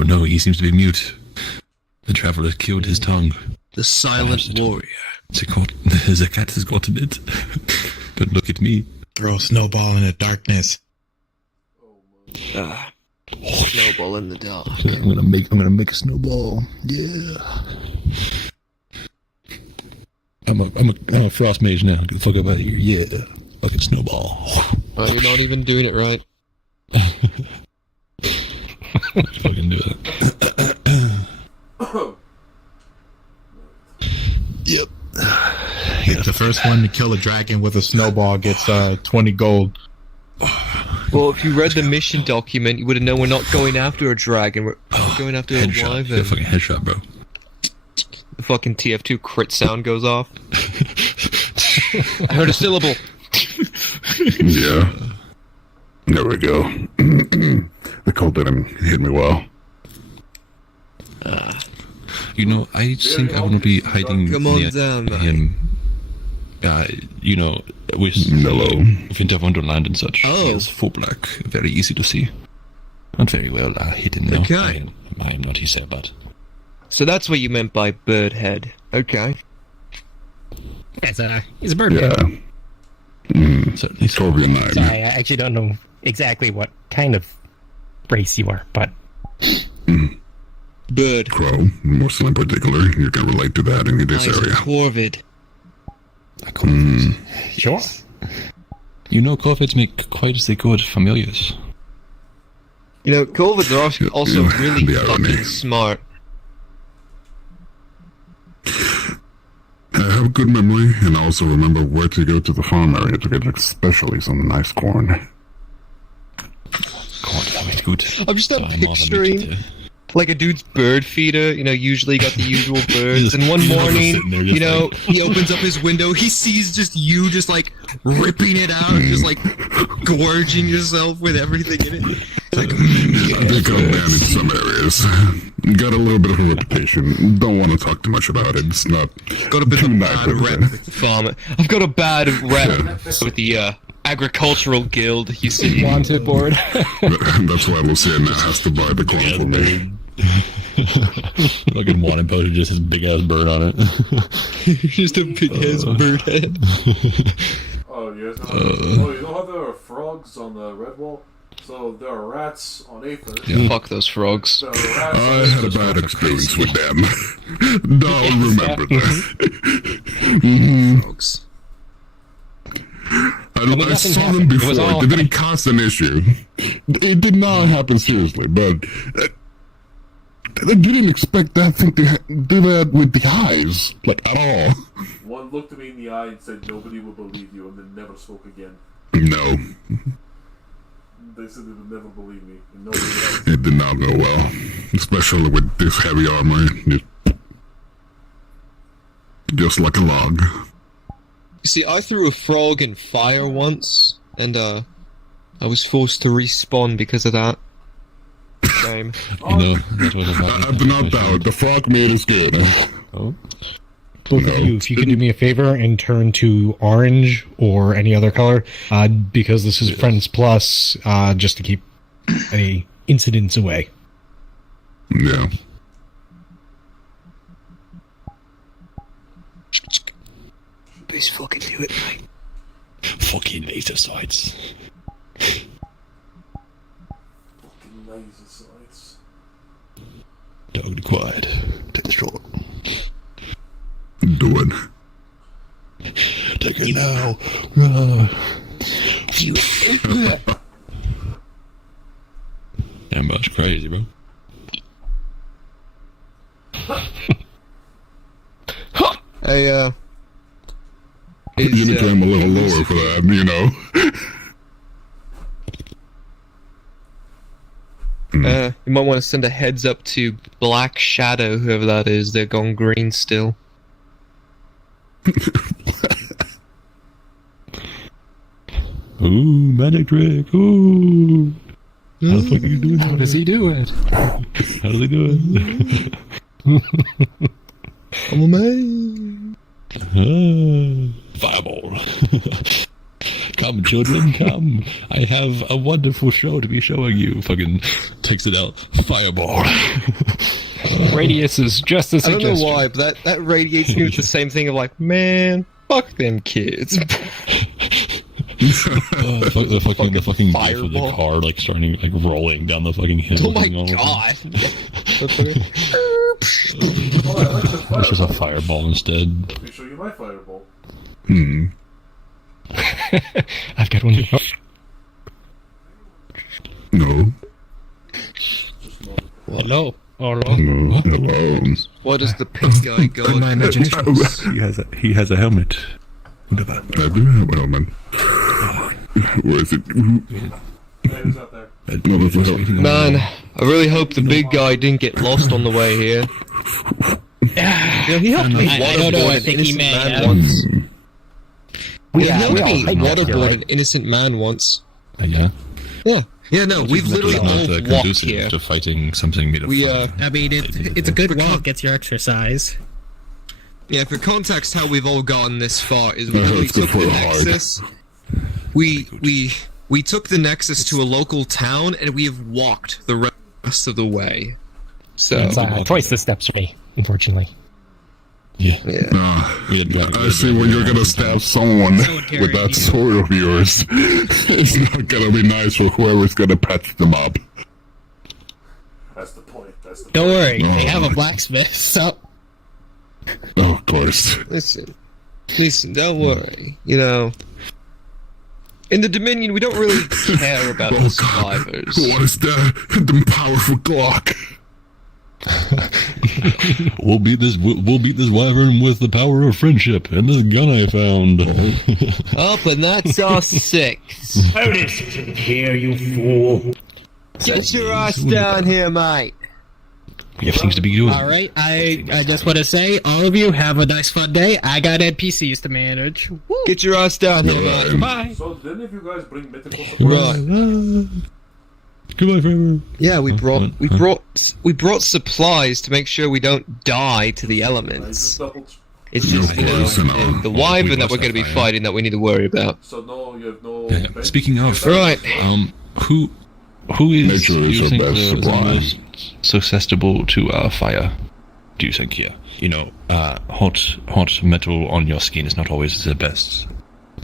Oh no, he seems to be mute. The traveler killed his tongue. The silent warrior. The cat has gotten it. Don't look at me. Throw a snowball in the darkness. Snowball in the dark. I'm gonna make a snowball. Yeah. I'm a frost mage now. Get the fuck up out of here. Yeah. Fucking snowball. Oh, you're not even doing it right. Fucking do it. Yep. The first one to kill a dragon with a snowball gets 20 gold. Well, if you read the mission document, you would have known we're not going after a dragon. We're going after a Headshot. Yeah, wyvern. fucking headshot, bro. The fucking TF2 crit sound goes off. I heard a syllable. Yeah. There we go. The cold didn't hit me well. You know, I think I want to be hiding Come on near down, mate. him. You know, with Winter Wonderland and such. Oh. He is full black, very easy to see. Not very well hidden now. Okay. I am not his but. So that's what you meant by bird head. Okay. He's a bird. Yeah. Certainly. Torbjorn 9. Sorry, I actually don't know exactly what kind of race you are, but Bird. Crow, mostly in particular. You can relate to that in this area. Corvid. sure. You know, corvids make quite as they good familiars. You know, Corvids are also really the irony. fucking smart. I have a good memory, and I also remember where to go to the farm area to get especially some nice corn. Corn, that was good. I'm just So I'm more than picturing needed to- like a dude's bird feeder, you know, usually got the usual birds, and one He's just morning, sitting there just you know, like- he opens up his window, he sees just you just like ripping it out, just like gorging yourself with everything in it. It's like, They got banned in some areas. Got a little bit of a reputation. Don't want to talk too much about it. It's not got a bit too of a nice bad of rep it. with the farmer. I've got a bad rep with the agricultural guild, you see. Wanted board. That's why Lucia now has to buy the corn for me. Fucking wanted poster just has big ass bird on it. Just a big ass bird head. Oh, you guys know you know how there are frogs on the red wall? So there are rats on Aether. Yeah. Fuck those frogs. There are rats I had a bad experience with them. Don't remember that. Frogs. I saw them before. They didn't cause an issue. It did not happen seriously, but I didn't expect that thing to do that with the eyes, like, at all. One looked at me in the eye and said nobody will believe you, and then never spoke again. No, They said they would never believe me, and nobody else. it did not go well, especially with this heavy armor. Just like a log. You see, I threw a frog in fire once, and I was forced to respawn because of that. Shame. You know, that was a I do not doubt the frog meat is good. Oh. Both of you, if you could do me a favor and turn to orange or any other color, because this is Friends Plus, just to keep any incidents away. Yeah. Please fucking do it, mate. Fucking invasive sites. Fucking laser sights. Dog to quiet. Take the stroll. Do it. Take it now. Damn, that's crazy, bro. Hey, You need to aim a little lower for that, you know. you might want to send a heads up to Black Shadow, whoever that is. They're gone green still. Ooh, magic trick. Ooh. How the fuck are you doing that? How does he do it? How does he do it? I'm a man. Fireball. Come, children, come. I have a wonderful show to be showing you. Fucking takes it out. Fireball. Radius is just a I don't suggestion. know why, but that radiates me with the same thing of like, man, fuck them kids. The fucking gif of the Fireball. car like starting like rolling down the fucking hill. Oh my and all of god. Oh, I like the that. It's just a fireball. fireball instead. Let me show you my fireball. I've got one. No. Hello. Hello. No. Hello. What does the pink guy got? My imagination. He has a helmet. I do have a helmet. Where is it? Hey, who's out there? No, that's a helmet. Man, I really hope the big guy didn't get lost on the way here. Yeah, he helped me I don't know, waterboard I an think he innocent may man have. once. He Yeah, helped we all me think that, waterboard right? an innocent man once. Yeah. Yeah. Yeah, no, we've literally not all walked conducive here. to fighting something made of We, fire. I mean, it's a good walk. Gets your exercise. Yeah, for context, how we've all gotten this far is we Yeah, literally it's good took for the the heart. Nexus. We took the Nexus to a local town, and we have walked the rest of the way. So It's twice the steps for me, unfortunately. Yeah. yeah, We had- I see when you're gonna stab someone carry with that you. sword of yours. It's not gonna be nice for whoever's gonna patch them up. That's the point. That's the Don't worry, Oh. they have a blacksmith. So Oh, of course. listen, don't worry. You know, in the Dominion, we don't really care about the survivors. What is that? The powerful Glock. We'll beat this wyvern with the power of friendship and this gun I found. Up, and that's our 6. Otis isn't here, you fool. Get your ass down here, mate. We have things to be doing. all right, I just want to say, all of you have a nice fun day. I got NPCs to manage. Woo. Get your ass down here, mate. Bye. So, did any of you guys bring mythical supplies? Right. Goodbye forever. Yeah, we brought supplies to make sure we don't die to the I elements. just double. It's just, you know, the wyvern that we're going to be fighting that we need to worry about. So no, you have no. Yeah, bench? speaking of, Right. who is Nature do is you your think best the supply. most susceptible to fire? Do you think here? You know, hot metal on your skin is not always the best.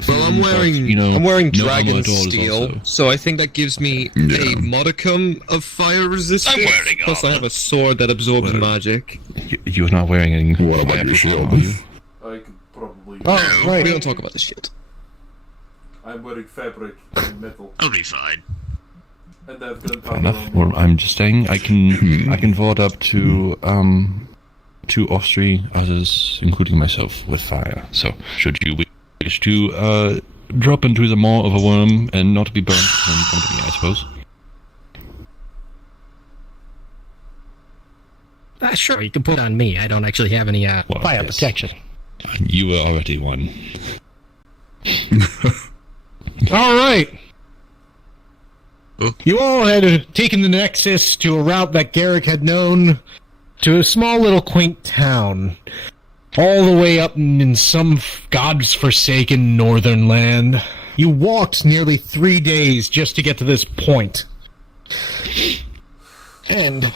Well, I'm wearing no dragon armor at all is steel, also- so I think that gives me Yeah. a modicum of fire resistance. I'm wearing Plus, I have a sword that absorbs magic. You're not wearing any. What about your fireproof shield? armor, are you? I could probably. Oh, right. We don't talk about the shield. I'm wearing fabric and metal, I'll be fine. and I've gunpowder Fair enough. on me. Well, I'm just saying I can vote up to off 3 others, including myself, with fire. So should you wish to drop into the maw of a worm and not be burnt, then come to me, I suppose. Sure, you can put on me. I don't actually have any. Well, Fire yes. protection. You were already one. All right. You all had taken the Nexus to a route that Garrick had known to a small little quaint town, all the way up in some god's forsaken northern land. You walked nearly 3 days just to get to this point. And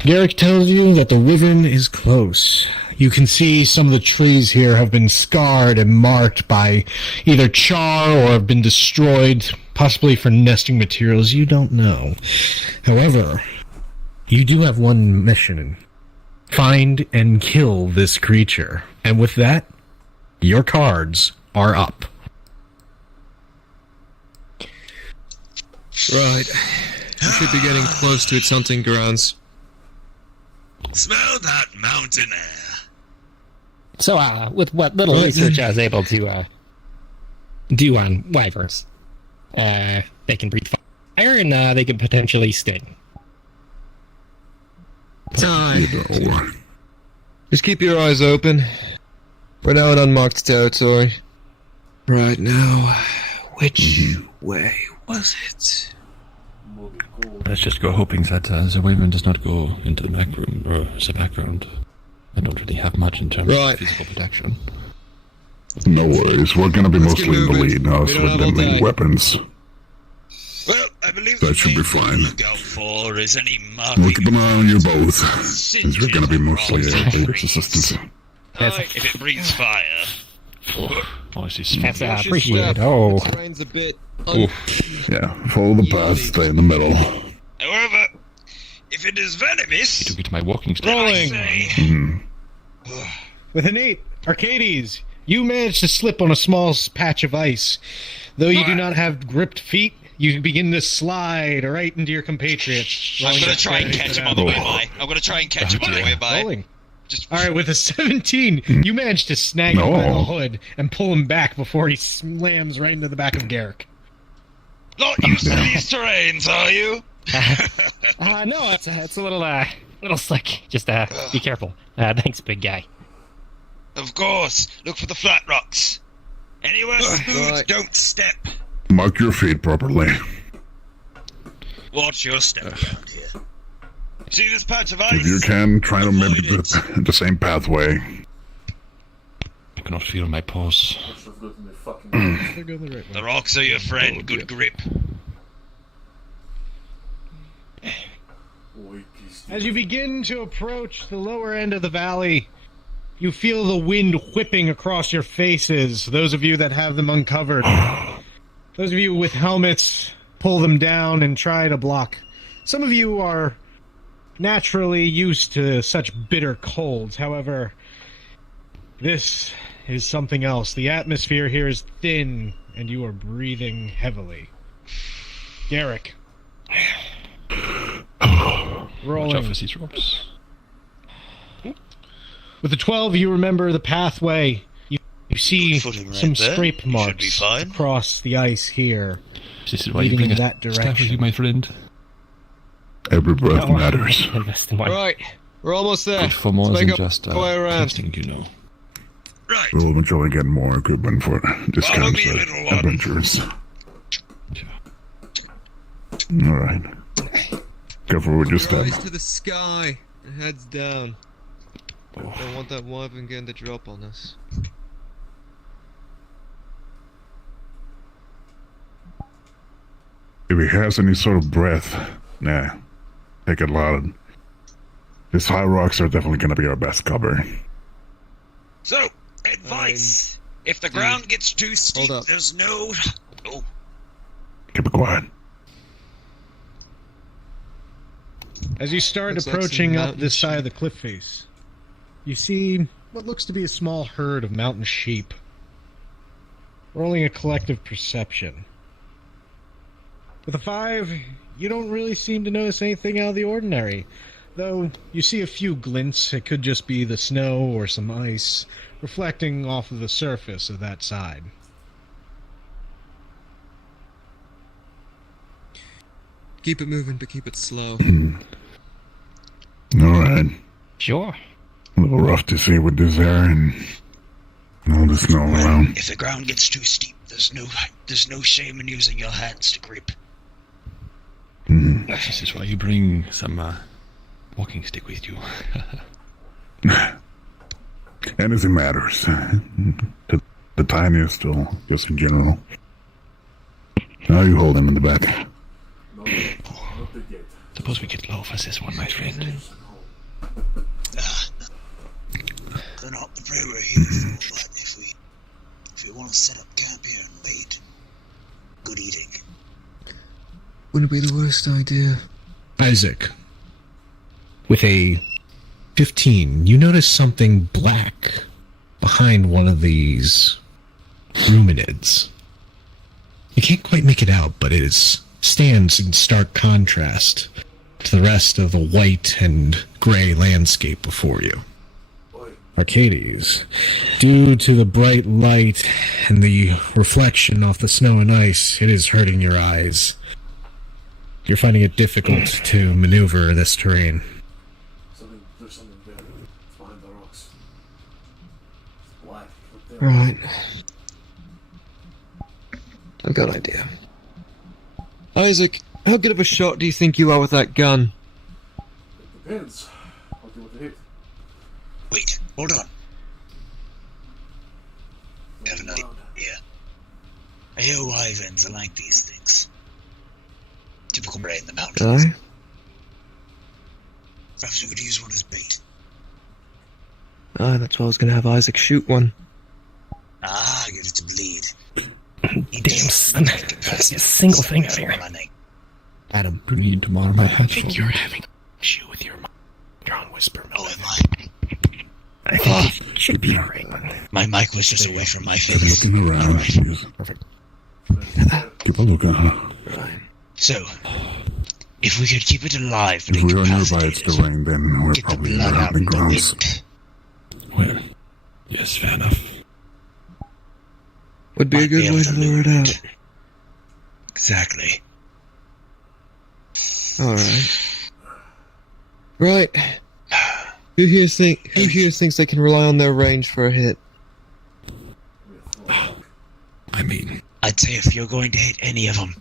Garrick tells you that the wyvern is close. You can see some of the trees here have been scarred and marked by either char or have been destroyed, possibly for nesting materials. You don't know. However, you do have one mission. Find and kill this creature. And with that, your cards are up. Right. We should be getting close to its hunting grounds. Smell that mountain air. So, with what little research I was able to do on wyverns, they can breathe fire and they can potentially sting. Aye. Just keep your eyes open. We're now in unmarked territory. Right now, which way was it? Let's just go hoping that the wyvern does not go into the back room or the background. I don't really have much in terms Right. of physical protection. No worries. We're gonna be Let's get mostly in the moving. lead now, We so don't we're have gonna all need day. weapons. Well, I believe That the should be main thing fine. to look out for is any We'll marking keep an eye on you both, since we're gonna be mostly leader's assistants. if it breathes fire. Honestly, That's Watch your appreciated. step. Oh, The terrain's a bit Yeah, follow the path, stay in the middle. However, if it is venomous, to get my walking stick. rolling. Mhm. With an 8, Arcades, you manage to slip on a small patch of ice. Though you do not have gripped feet, you begin to slide right into your compatriot. I'm gonna try and catch him on the way by. I'm gonna try and catch him on the way by. Rolling. Just All right, with a 17, you manage to snag him by the No. hood and pull him back before he slams right into the back of Garrick. not used to these terrains, are you? No, it's a little slick. Just be careful. Thanks, big guy. Of course. Look for the flat rocks. Anywhere smooth, Right. don't step. Mark your feet properly. Watch your step around here. See this patch of ice? If you can, try to mimic Avoid it. the same pathway. I cannot feel my pulse. Should go to the fucking. They're going the right way. The rocks are your friend. Good grip. As you begin to approach the lower end of the valley, you feel the wind whipping across your faces. Those of you that have them uncovered. Those of you with helmets pull them down and try to block. Some of you are naturally used to such bitter colds. However, this is something else. The atmosphere here is thin, and you are breathing heavily. Garrick. Watch Rolling. out for these ropes. With the 12, you remember the pathway. You see Footing right some there. scrape You should be marks fine. across the ice here. This is why you Leading bring in a that staff with direction. you, my friend. Every breath matters. Invest in one. right. We're almost there. Good for more Let's than make just our way around. testing, you know. Right. We'll eventually get more equipment for this Follow kind me, of little one. adventures. Alright. Careful with your step. Eyes to the sky and heads down. Don't want that wyvern getting the drop on us. If he has any sort of breath, take it loud. These high rocks are definitely gonna be our best cover. So, advice. If the ground gets too steep, up. there's no... Oh, Keep it quiet. As you start Looks like some approaching up mountain this side of the cliff face, you see what looks to be a small herd of mountain sheep. Rolling a collective perception. With a 5, you don't really seem to notice anything out of the ordinary. Though you see a few glints, it could just be the snow or some ice reflecting off of the surface of that side. Keep it moving, but keep it slow. Alright. Sure. A little rough to see with this air and all the snow around. if the ground gets too steep, there's no shame in using your hands to grip. This is why you bring some walking stick with you. Anything matters. The tiniest or just in general. Now you hold him in the back. Not the gate. Suppose we get low for this one, my friend. They're not the prey we're here for, but if we want to set up camp here and wait, good eating. Wouldn't be the worst idea. Isaac. With a 15, you notice something black behind one of these ruminids. You can't quite make it out, but stands in stark contrast to the rest of the white and gray landscape before you. Arcades, due to the bright light and the reflection off the snow and ice, it is hurting your eyes. You're finding it difficult to maneuver this terrain. There's something there. It's behind the rocks. It's black. Look there. Right. I've got an idea. Isaac, how good of a shot do you think you are with that gun? It depends. I'll do what they hit. Wait, hold on. have an idea. I hear wyverns are like these things. Typical prey in the mountains. Aye. Perhaps we could use one as bait. Aye, that's why I was gonna have Isaac shoot one. Ah, get it to bleed. Damn son, that's a single thing out here. Adam, You need to borrow my hat for you're me. having an issue with your mic. You're on whisper mode. Oh, am I? I think it should be alright. My mic was just away from my Keep face. looking around. Perfect. Keep a look at her. So, if we could keep it alive but If we are nearby its incapacitated, terrain, then we're get the probably blood not out on in the the grounds. wind. Well, yes, fair enough. Would be a Might good be able way to to lure it lure out. Exactly. Alright. Right. Who here thinks they can rely on their range for a hit? I mean, I'd say if you're going to hit any of them,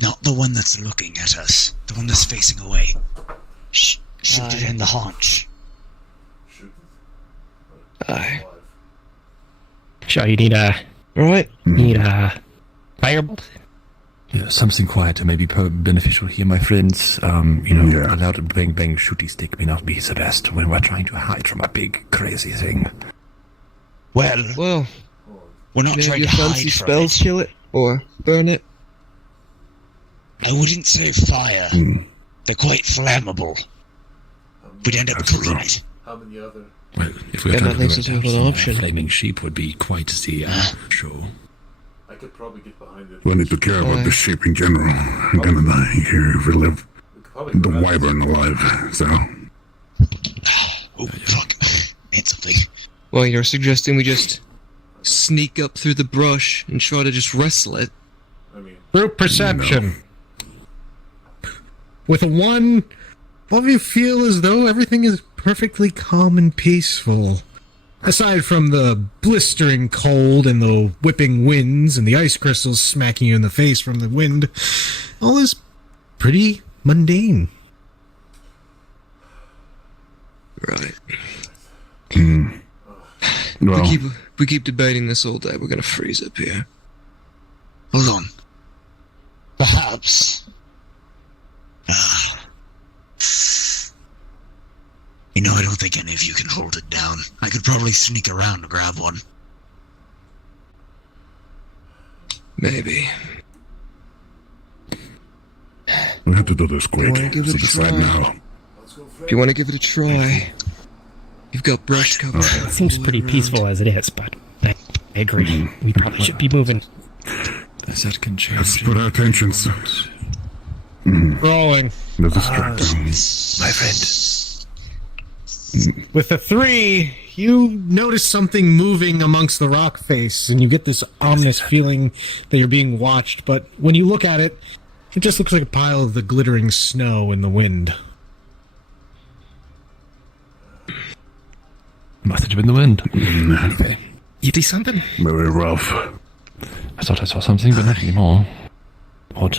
not the one that's looking at us, the one that's facing away. Shoot it in the haunch. Shoot. Aye. Sure, you need a Right. firebolt? yeah, something quieter may be beneficial here, my friends. Yeah. A loud bang bang shooty stick may not be the best when we're trying to hide from a big crazy thing. Well, Well, we're not maybe trying your to fancy hide from spells it. kill it? Or burn it? I wouldn't say fire. They're quite flammable. We'd end up cooking it. How many other? Well, if we Yeah, are that trying makes to us do have it an out, option. flaming sheep would be quite the show. I could probably get behind it. We need to care about the sheep in general. I'm gonna die here if we live We could probably the grab it. wyvern alive, so... Oh, fuck. Hit something. Well, you're suggesting we just sneak up through the brush and try to just wrestle it? I mean, Group perception. With a 1, all of you feel as though everything is perfectly calm and peaceful. Aside from the blistering cold and the whipping winds and the ice crystals smacking you in the face from the wind, all is pretty mundane. Right. Well, We keep debating this all day. We're gonna freeze up here. Hold on. Perhaps. You know, I don't think any of you can hold it down. I could probably sneak around and grab one. Maybe. we have to do this quick, wanna give it so a decide try? now. let's go If you want to give it a try, you've got brush cover. It seems pretty peaceful as it is, but I agree. We probably should be moving. That can change. Let's put our attentions. Rolling. The distraction. My friend. With a 3, you notice something moving amongst the rock face, and you get this ominous feeling that you're being watched, but when you look at it, it just looks like a pile of the glittering snow in the wind. Must have been the wind. Anyway, You see something? Very rough. I thought I saw something, but not anymore. Odd.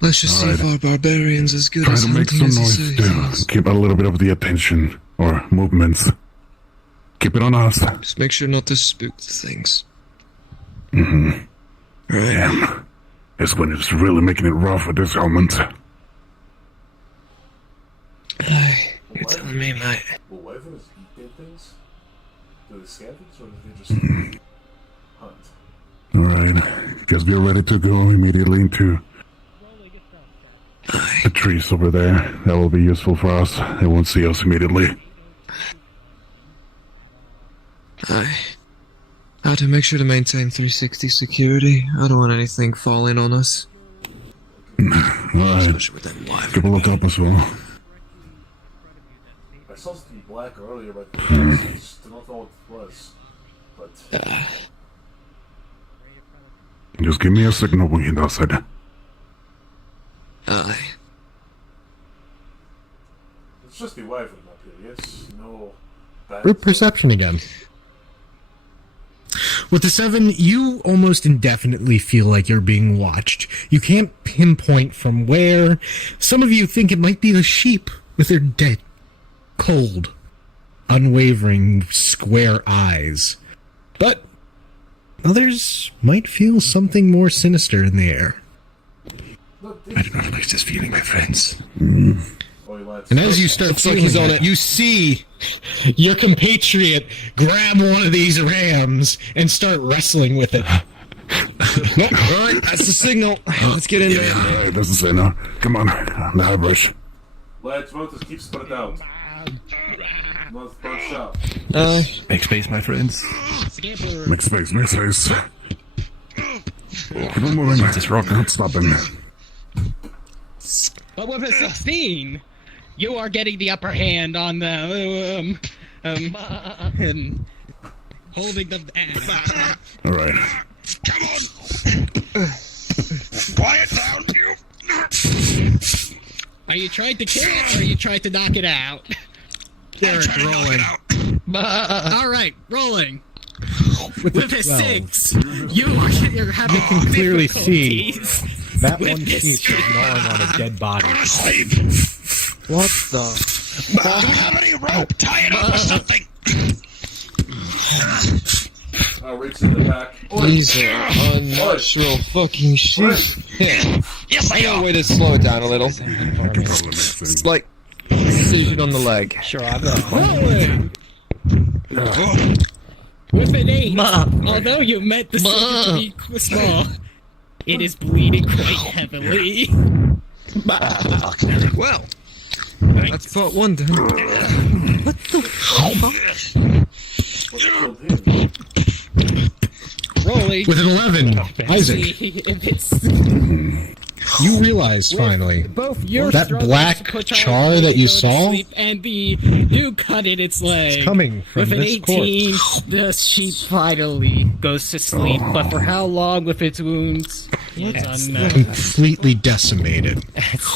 Let's just see if our barbarian's as good Try as to make hunting some as he noise says he too. is. Keep a little bit of the attention, or movements. Keep it on us. Just make sure not to spook the things. Mm-hmm. Right. Damn. This wind is really making it rough at this moment. Aye, you're telling me, mate. will wyverns eat dead things? Do they scavenge or do they just hunt? Alright. Guess we're ready to go immediately into the trees over there. That will be useful for us. They won't see us immediately. Aye. How to make sure to maintain 360 security. I don't want anything falling on us. Alright. Especially with that wyvern. Keep a look up as well. I saw something black earlier, but I just don't know what it was. But Just give me a signal when you does it. Aye. it's just the wyvern up here, yes? No bad Group perception again. With the 7, you almost indefinitely feel like you're being watched. You can't pinpoint from where. Some of you think it might be the sheep with their dead, cold, unwavering, square eyes. But others might feel something more sinister in the air. I do not like this feeling, my friends. And as you start feeling on it, you see your compatriot grab one of these rams and start wrestling with it. Alright, that's the signal. Let's get in there. Alright, that's the signal. Come on, the high brush. Let's keep spread out. Let's bunch up. Make space, my friends. Make space, make space. Keep on moving. This rock. Not stopping. But with a 16, you are getting the upper hand on the holding the. Alright. Come on! Quiet down, you! Are you trying to kill it, or are you trying to knock it out? Derek rolling. All right, rolling. With a 6, you're having You can clearly see difficulties that with one this sheep is gnawing on a dead body. Go to sleep! What the? Do we have any rope? Tie it up or something! I'll reach in the back. These are unnatural fucking sheep. Yes, I A am! way to slow it down a little. Probably makes sense. It's like precision on the leg. Sure, I've got with an 8. Although you meant the circuit to be small, it is bleeding quite heavily. Well, that's part 1 done. What the fuck? Rolling. With an 11, Isaac, See if it's you realize finally both your that struggles black to put char on that you go to saw sleep and the new cut in its leg. coming from With an this 18, the sheep finally goes to sleep, but for how long with its wounds, it's unknown. completely decimated,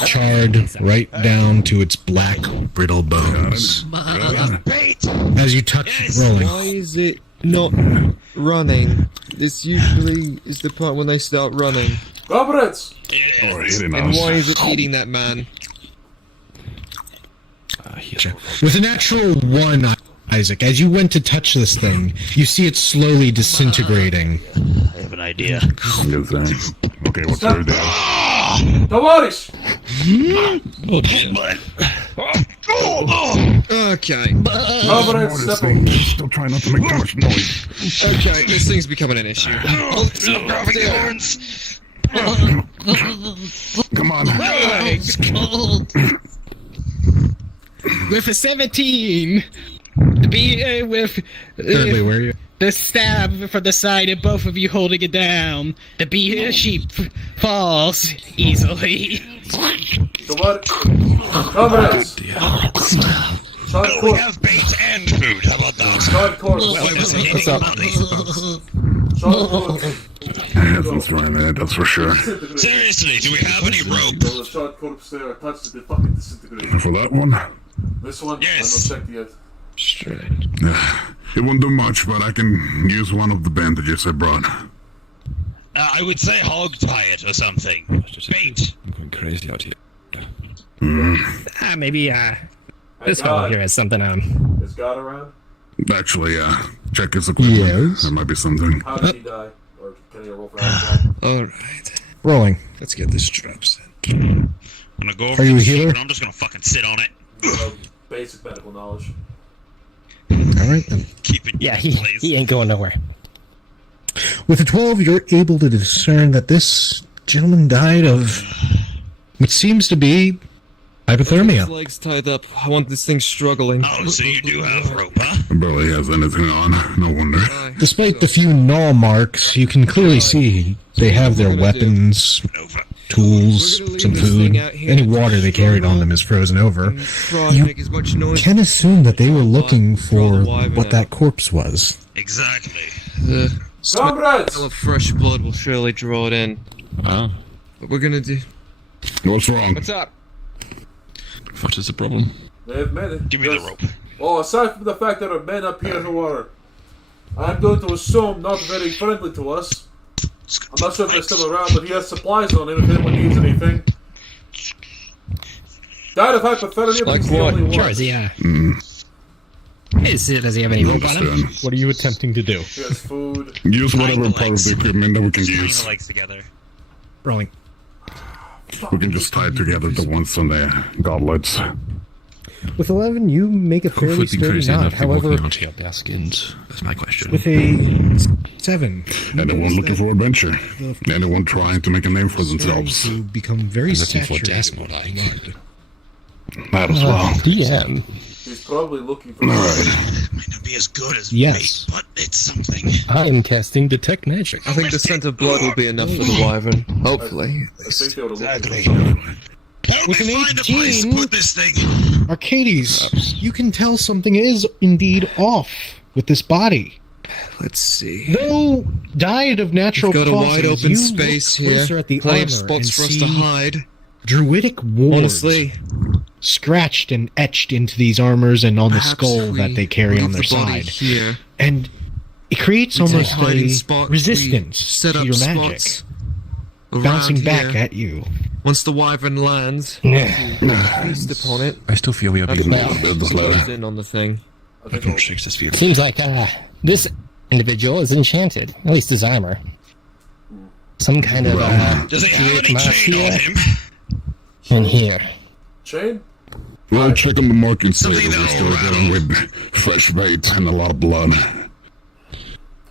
charred right down to its black, brittle bones. Bait! As you touch rolling, Why is it not running? This usually is the part when they start running. Comrades! Oh, hitting And us. why is it eating that man? with a natural 1, Isaac, as you went to touch this thing, you see it slowly disintegrating. I have an idea. Good thing. Okay, what's your deal? Tavares! Okay. Comrades, step up. Still trying not to make too much noise. Okay, this thing's becoming an issue. Stop grabbing the horns! Come on. With a 17, be with Thirdly, where are you? the stab from the side and both of you holding it down, the sheep falls easily. Comrades! Sean We Corp. have bait and food, how about that? Sean Corp. What's up? Sean Corp. That's right, man, that's for sure. Seriously, do we have any rope? The Sean Corp's there touched it, fucking disintegrated. For that one, This one, Yes. I don't check yet. it won't do much, but I can use one of the bandages I brought. I would say hog tie it or something. Bait! I'm going crazy out here. maybe this God. fellow here has something on. Is God around? Actually, check his equipment. Yes. There might be something. How did he die? Or can he roll for how he died? Alright. Rolling. Let's get this straps I'm gonna go over Are to you a the sheep healer? and I'm just gonna fucking sit on it. Basic medical knowledge. Alright then. Keep it Yeah, in he place. ain't going nowhere. With a 12, you're able to discern that this gentleman died of what seems to be His hypothermia. legs tied up. I want this thing struggling. Oh, so you do have rope, huh? Barely has anything on. No wonder. Despite the few gnaw marks, you can clearly see they have their weapons, Over. tools, some food. Any water they carried on them is frozen over. Try You and make as much noise. Can assume that they were looking for what that corpse was. Exactly. The smell Comrades! of fresh blood will surely draw it in. Ah, What we're gonna do? What's wrong? What's up? what is the problem? They've made it. Give me the rope. Well, aside from the fact there are men up here who are, I'm going to assume, not very friendly to us. I'm not sure if they're still around, but he has supplies on him if anyone needs anything. Died of hypothermia, but Like he's the what? only Sure, one. is he, Does he have any rope on him? Understand. What are you attempting to do? He has food. Use Tying whatever the part of legs. the equipment that we can Tying use. the legs together. Rolling. We can just tie together the ones on the gauntlets. With 11, you make a Who fairly would be sturdy crazy knot. enough to be However, walking onto your bare skins? That's my question. with a 7, you Anyone notice looking that for adventure? Anyone trying to make a name for starting themselves? to become very Looking for saturated death, with more like. mud. Might as well. DM. He's probably looking for. Might not be as good as Yes. bait, but it's something. I'm casting Detect Magic. I think the scent of blood will be enough for the wyvern. Hopefully. I think they would have Exactly. looked. Help With me an find a place to 18. put this thing. Arcades, you can tell something is indeed off with this body. Let's see. Though died of natural We've got a causes, wide open you space look closer here. at the Plenty of armor spots and for us to see hide. druidic wards Honestly, scratched and etched into these armors and on the perhaps skull we that they carry leave on their the body side. here. And it creates We take almost hiding a spots, resistance we set to up your magic, spots around bouncing back here. at you. Once the wyvern lands, feast upon it. I still feel we are That's being when build this closed ladder. in on the thing. I don't shake this feeling. Seems like this individual is enchanted. At least his armor. Some kind of Does he have druid any chain on mafia him? in here. Chain? Well, check on the markings later. Something We're still that'll dealing with fresh bait and a lot of blood.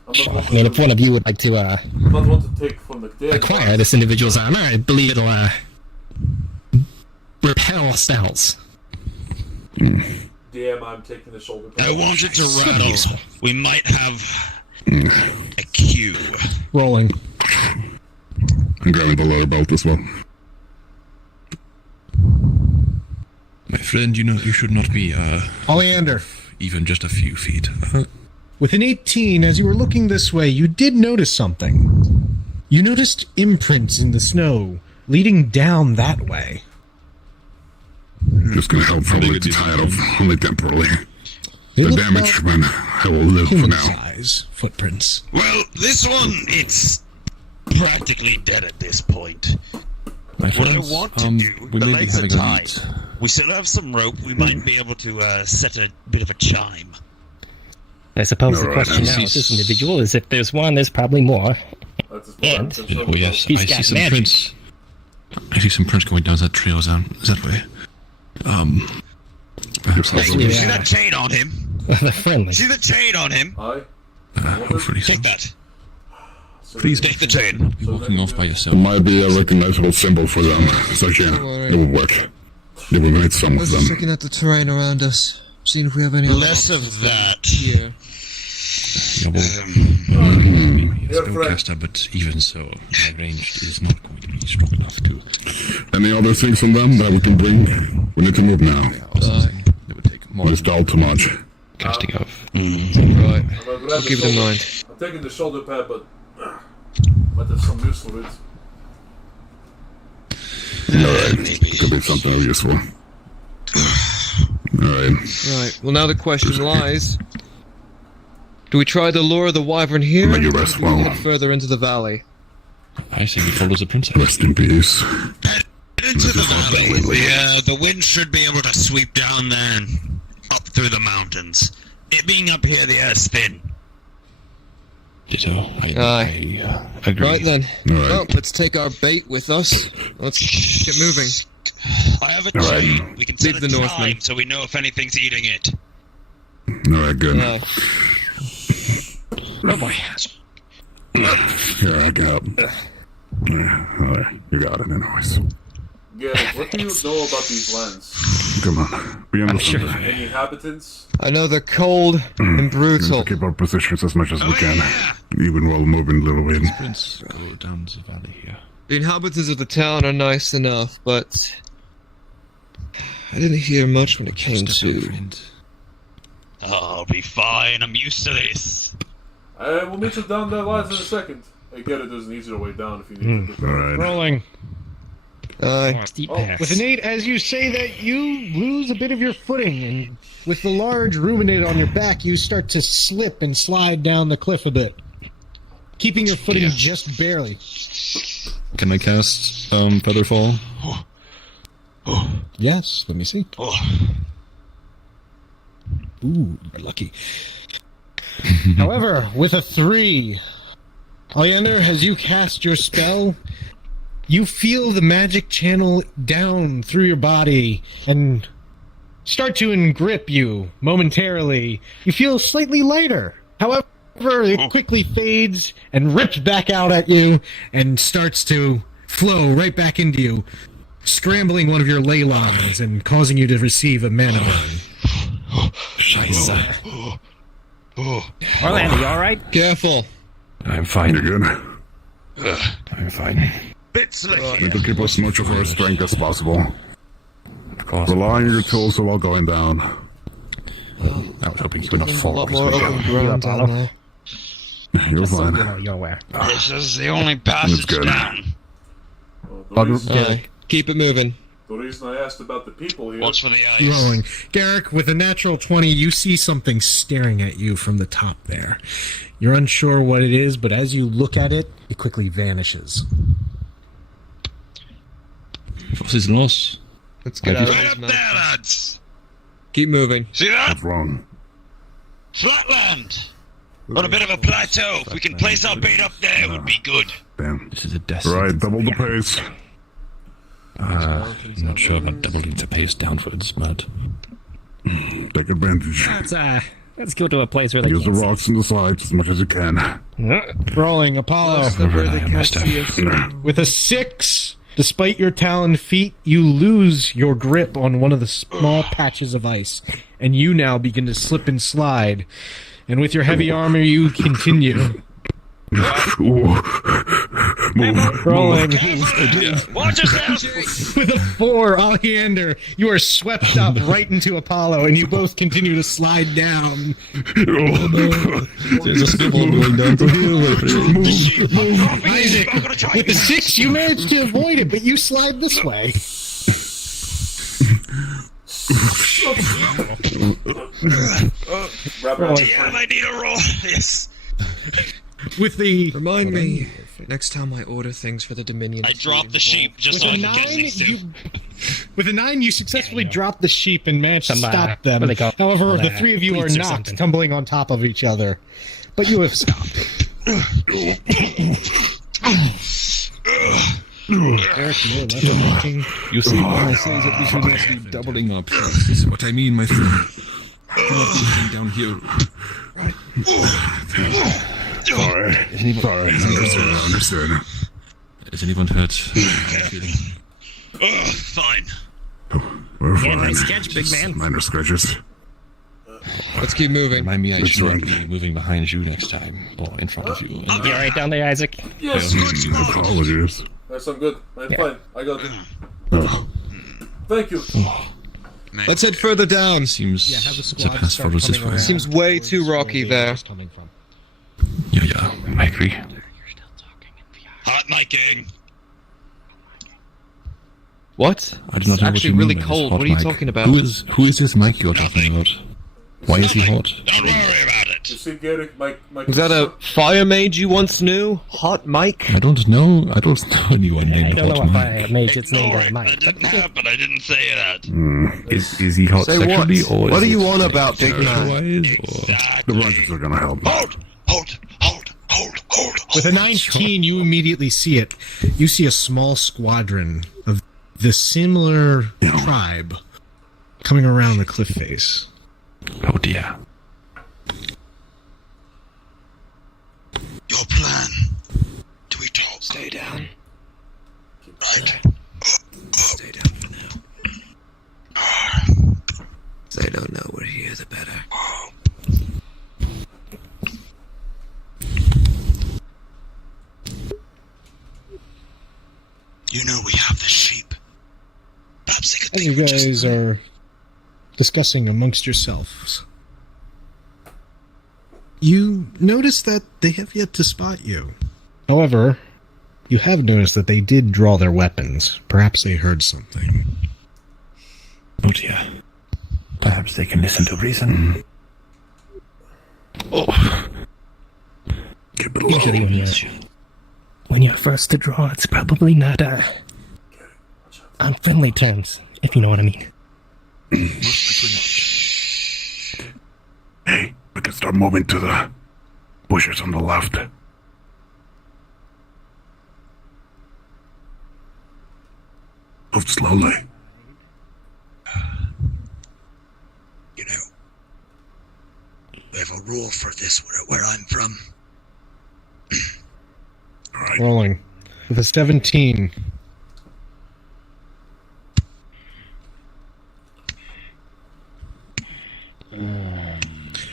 I mean, if one of you would like to not want to take from the dead. acquire this individual's armor, I believe it'll repel spells. DM, I'm taking the shoulder. I want it to Could be rattle. useful. We might have a cue. Rolling. I'm grabbing the leather belt as well. My friend, you know, you should not be, Oleander. even just a few feet. With an 18, as you were looking this way, you did notice something. You noticed imprints in the snow leading down that way. Just gonna help probably to tie it off only temporarily. They The look damage, about man, I will live for human now. size footprints. Well, this one, it's practically dead at this point. My What I friends, want to do, we the may be legs are having a tied. meet. We still have some rope. We might be able to set a bit of a chime. I suppose the Alright, question I now see with this individual is if there's one, there's probably more. That's his And- plan. Oh yes, He's I see got some magic. prints. I see some prints going down that trail down that way. Perhaps I'll Actually, go- See that chain on him? They're friendly. See the chain on him? Aye. hopefully so. Take that. Please Take the chain. be walking off by It yourself. might be a recognizable symbol for them, so yeah, worry. it will work. They will need some of Let's them. checking out the terrain around us. Seeing if we have any other Less options of that. here. Yeah, well, maybe it's Your friend. spellcaster, but even so, my range is not going to be strong enough to. Any other things on them that we can bring? We need to move now. It would take more It's dull too much. casting of. Right. I'll I'll keep it in mind. I'm taking the shoulder pad, but might have some use for it. Alright, could be something useful. Alright. Right. Well, now the question lies: do we try to lure the wyvern here, May you or do rest we well. head further into the valley? I see we follow the princess. Rest in peace. Into the valley. The wind should be able to sweep down there and up through the mountains. It being up here, the air's thin. Ditto. I agree. Right then. Alright. Well, let's take our bait with us. Let's get moving. I have a All right. chain. We can set Leave a the time Northman. so we know if anything's eating it. Alright, good. Oh boy. Here, I got. Alright, you got it anyways. Garrett, what do you know about these lands? Come on. Be in the center. Any inhabitants? I know they're cold and brutal. Keep our positions as much as we can, even while moving a little bit. Prince, go down the valley here. The inhabitants of the town are nice enough, but I didn't hear much when it came Step up, to. friend. Oh, I'll be fine. I'm used to this. We'll meet you down that line in a second. Hey, Garrett, there's an easier way down if you need to. Alright. Rolling. Steep Oh, pass. With an 8, as you say that, you lose a bit of your footing, and with the large ruminate on your back, you start to slip and slide down the cliff a bit, keeping your footing Yeah. just barely. Can I cast Featherfall? Yes, let me see. Oh, Ooh, lucky. However, with a 3, Oleander, as you cast your spell, you feel the magic channel down through your body and start to grip you momentarily. You feel slightly lighter. However, it quickly fades and rips back out at you and starts to flow right back into you, scrambling one of your ley lines and causing you to receive a mana burn. Scheiße. Orlando, you alright? Careful. I'm fine. You good? I'm fine. Need to keep as much of our strength as possible. Of course. Rely on your tools while going down. I was hoping you would not A fall. lot more open ground down there. You're fine. You're aware. This is the only passage good. down. Keep it moving. The reason I asked about the people here. What's for the eyes? Rolling. Garrick, with a natural 20, you see something staring at you from the top there. You're unsure what it is, but as you look at it, it quickly vanishes. Was ist los? Let's get out of Right this up mess. there, lads! Keep moving. See that? What's wrong? Flatland! On a bit of a plateau. If we can place our bait up there, it would be good. Damn. This is a death. Right, double the pace. I'm not sure about doubling the pace downwards, but Take advantage. Let's go to a place where they Use the can't see rocks on the sides as much as you can. Rolling. Apollo. Where they can't Master. see us. With a 6, despite your talon feet, you lose your grip on one of the small patches of ice, and you now begin to slip and slide. And with your heavy armor, you continue. Rolling. Watch yourself! With a 4, Oleander, you are swept up right into Apollo, and you both continue to slide down. there's a snowball going down to here. Isaac, with the 6, you manage to avoid it, but you slide this way. Damn, I need a roll. Yes. With the Remind me next time I order things for the Dominion. I dropped the sheep just with so a I 9, can get these two. with a 9, you successfully drop the sheep and manage to Some, stop them. what do they call- However, the 3 of you are cleats or knocked, something. tumbling on top of each other, but you have stopped. Eric, you're left walking. You see what I say that we should not be doubling up. This is what I mean, my friend. Do not be looking down here. Sorry. Sorry. Understood. Is anyone hurt? Feeling? Fine. We're Yeah, fine. nice sketch, big man. Minor scratches. Let's keep moving. Remind me I That's should not right. be moving behind you next time, or in front of you. You alright down there, Isaac? Yes, Apologies. yes, I'm good. I'm fine. I got it. Oh. Thank you. Let's head further down. Seems Yeah, have the the squad path start follows this coming way. around. Seems way too rocky there. Coming from. Yeah, I agree. Hot miking. What? I do not It's know actually what you really mean by this cold. hot What are you mic. talking about? Who is this mic you're talking about? Why is he hot? Don't worry about it. You see, Garrick, my Was that a fire mage you once knew? Hot Mike? I don't know. I don't know anyone I named don't know Hot what Mike. fire mage it's named Ignore on it. mine. That didn't happen. I didn't say that. Is he hot Say what? sexually, or What is are you it on about, big man? character-wise, or- The Exactly. branches are gonna help. Hold. With a 19, you immediately see it. You see a small squadron of the similar tribe coming around the cliff face. Oh dear. Your plan. Do we talk? Stay down. Right. Stay down for now. They don't know we're here, the better. You know we have the sheep. Perhaps they could As you think we're guys just... are discussing amongst yourselves, you notice that they have yet to spot you. However, you have noticed that they did draw their weapons. Perhaps they heard something. Oh dear. Perhaps they can listen to reason. Oh. Keep it low. Usually when you're first to draw, it's probably not on friendly terms, if you know what I mean. start moving to the bushes on the left. Move slowly. You know, we have a rule for this where I'm from. All right. Rolling. With a 17.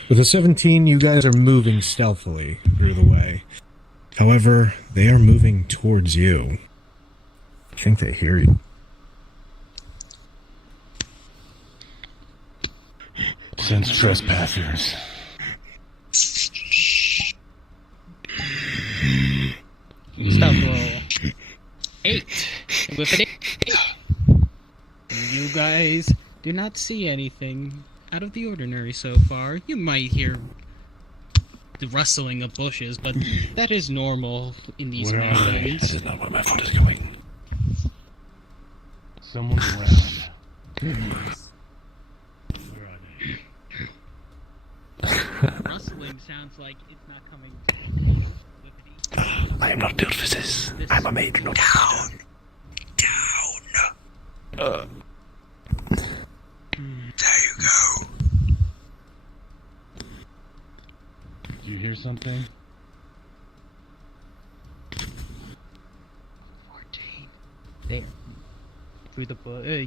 With a 17, you guys are moving stealthily through the way. However, they are moving towards you. I think they hear you. Sense trespassers. Stealth roll. 8. With an 8. You guys do not see anything out of the ordinary so far. You might hear the rustling of bushes, but that is normal in these Where are they? mountains. This is not where my foot is going. Someone's around. Where are they? Rustling sounds like it's not coming. I am not built for this. I'm a maid, not Down. There you go. Did you hear something? 14. There. Through the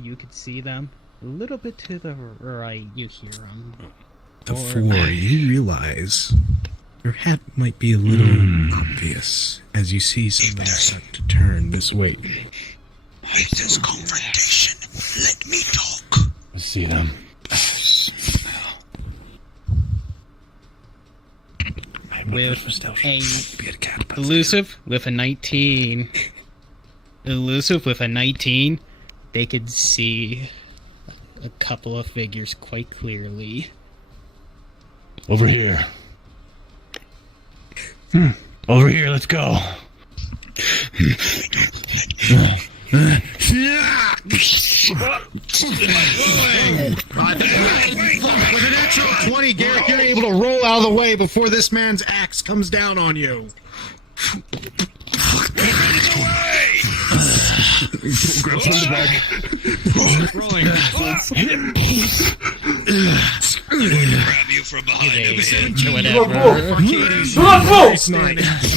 you could see them. A little bit to the right, you hear them. Before you realize your hat might be a little obvious as you see somebody start to turn this way. Hate this confrontation. Let me talk. I see them. With a elusive with a 19. Elusive with a 19. They could see a couple of figures quite clearly. Over here. Over here, let's go. With an natural 20, Garrett, you're able to roll out of the way before this man's axe comes down on you. Grab from the back. Rolling. Grab you from behind him. Do not move! Do not move!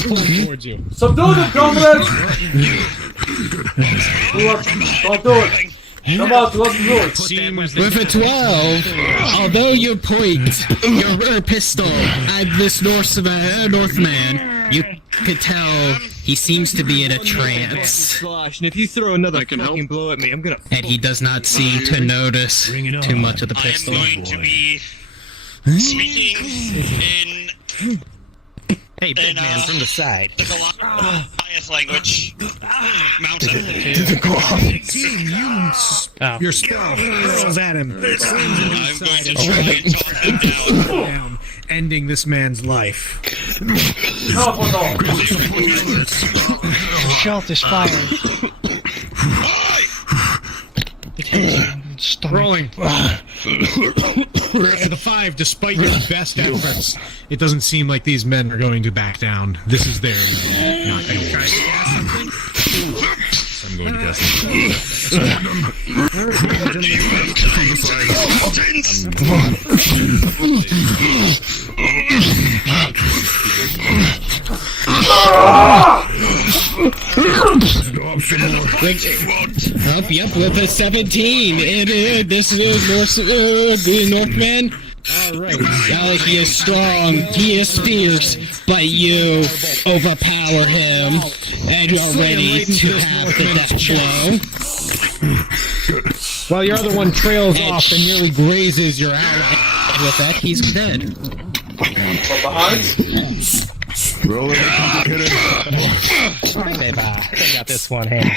Pulling towards you. Subdue them, comrades! Don't do it! Come on, let's do it! With a 12, although you point your pistol at this Northman, you could tell he seems to be in a trance. And if you throw another fucking blow at me, I'm gonna. And he does not seem to notice too much of the pistol. I'm going to be speaking in Hey, big man from the side. the Goliath language. Mountain. Your spell hurls at him. I'm going to try and talk him down. Ending this man's life. Shelf is fired. Rolling. To the 5, despite your best efforts, it doesn't seem like these men are going to back down. This is their not yours. I'm going to guess. Yep, with a 17. This is the Northman. Alright. He is strong, he is fierce, but you overpower him, and you are ready to have the death blow. While your other one trails off and nearly grazes your ally. With that, he's dead. From behind? Roll it, Alright, babe, I got this one hand.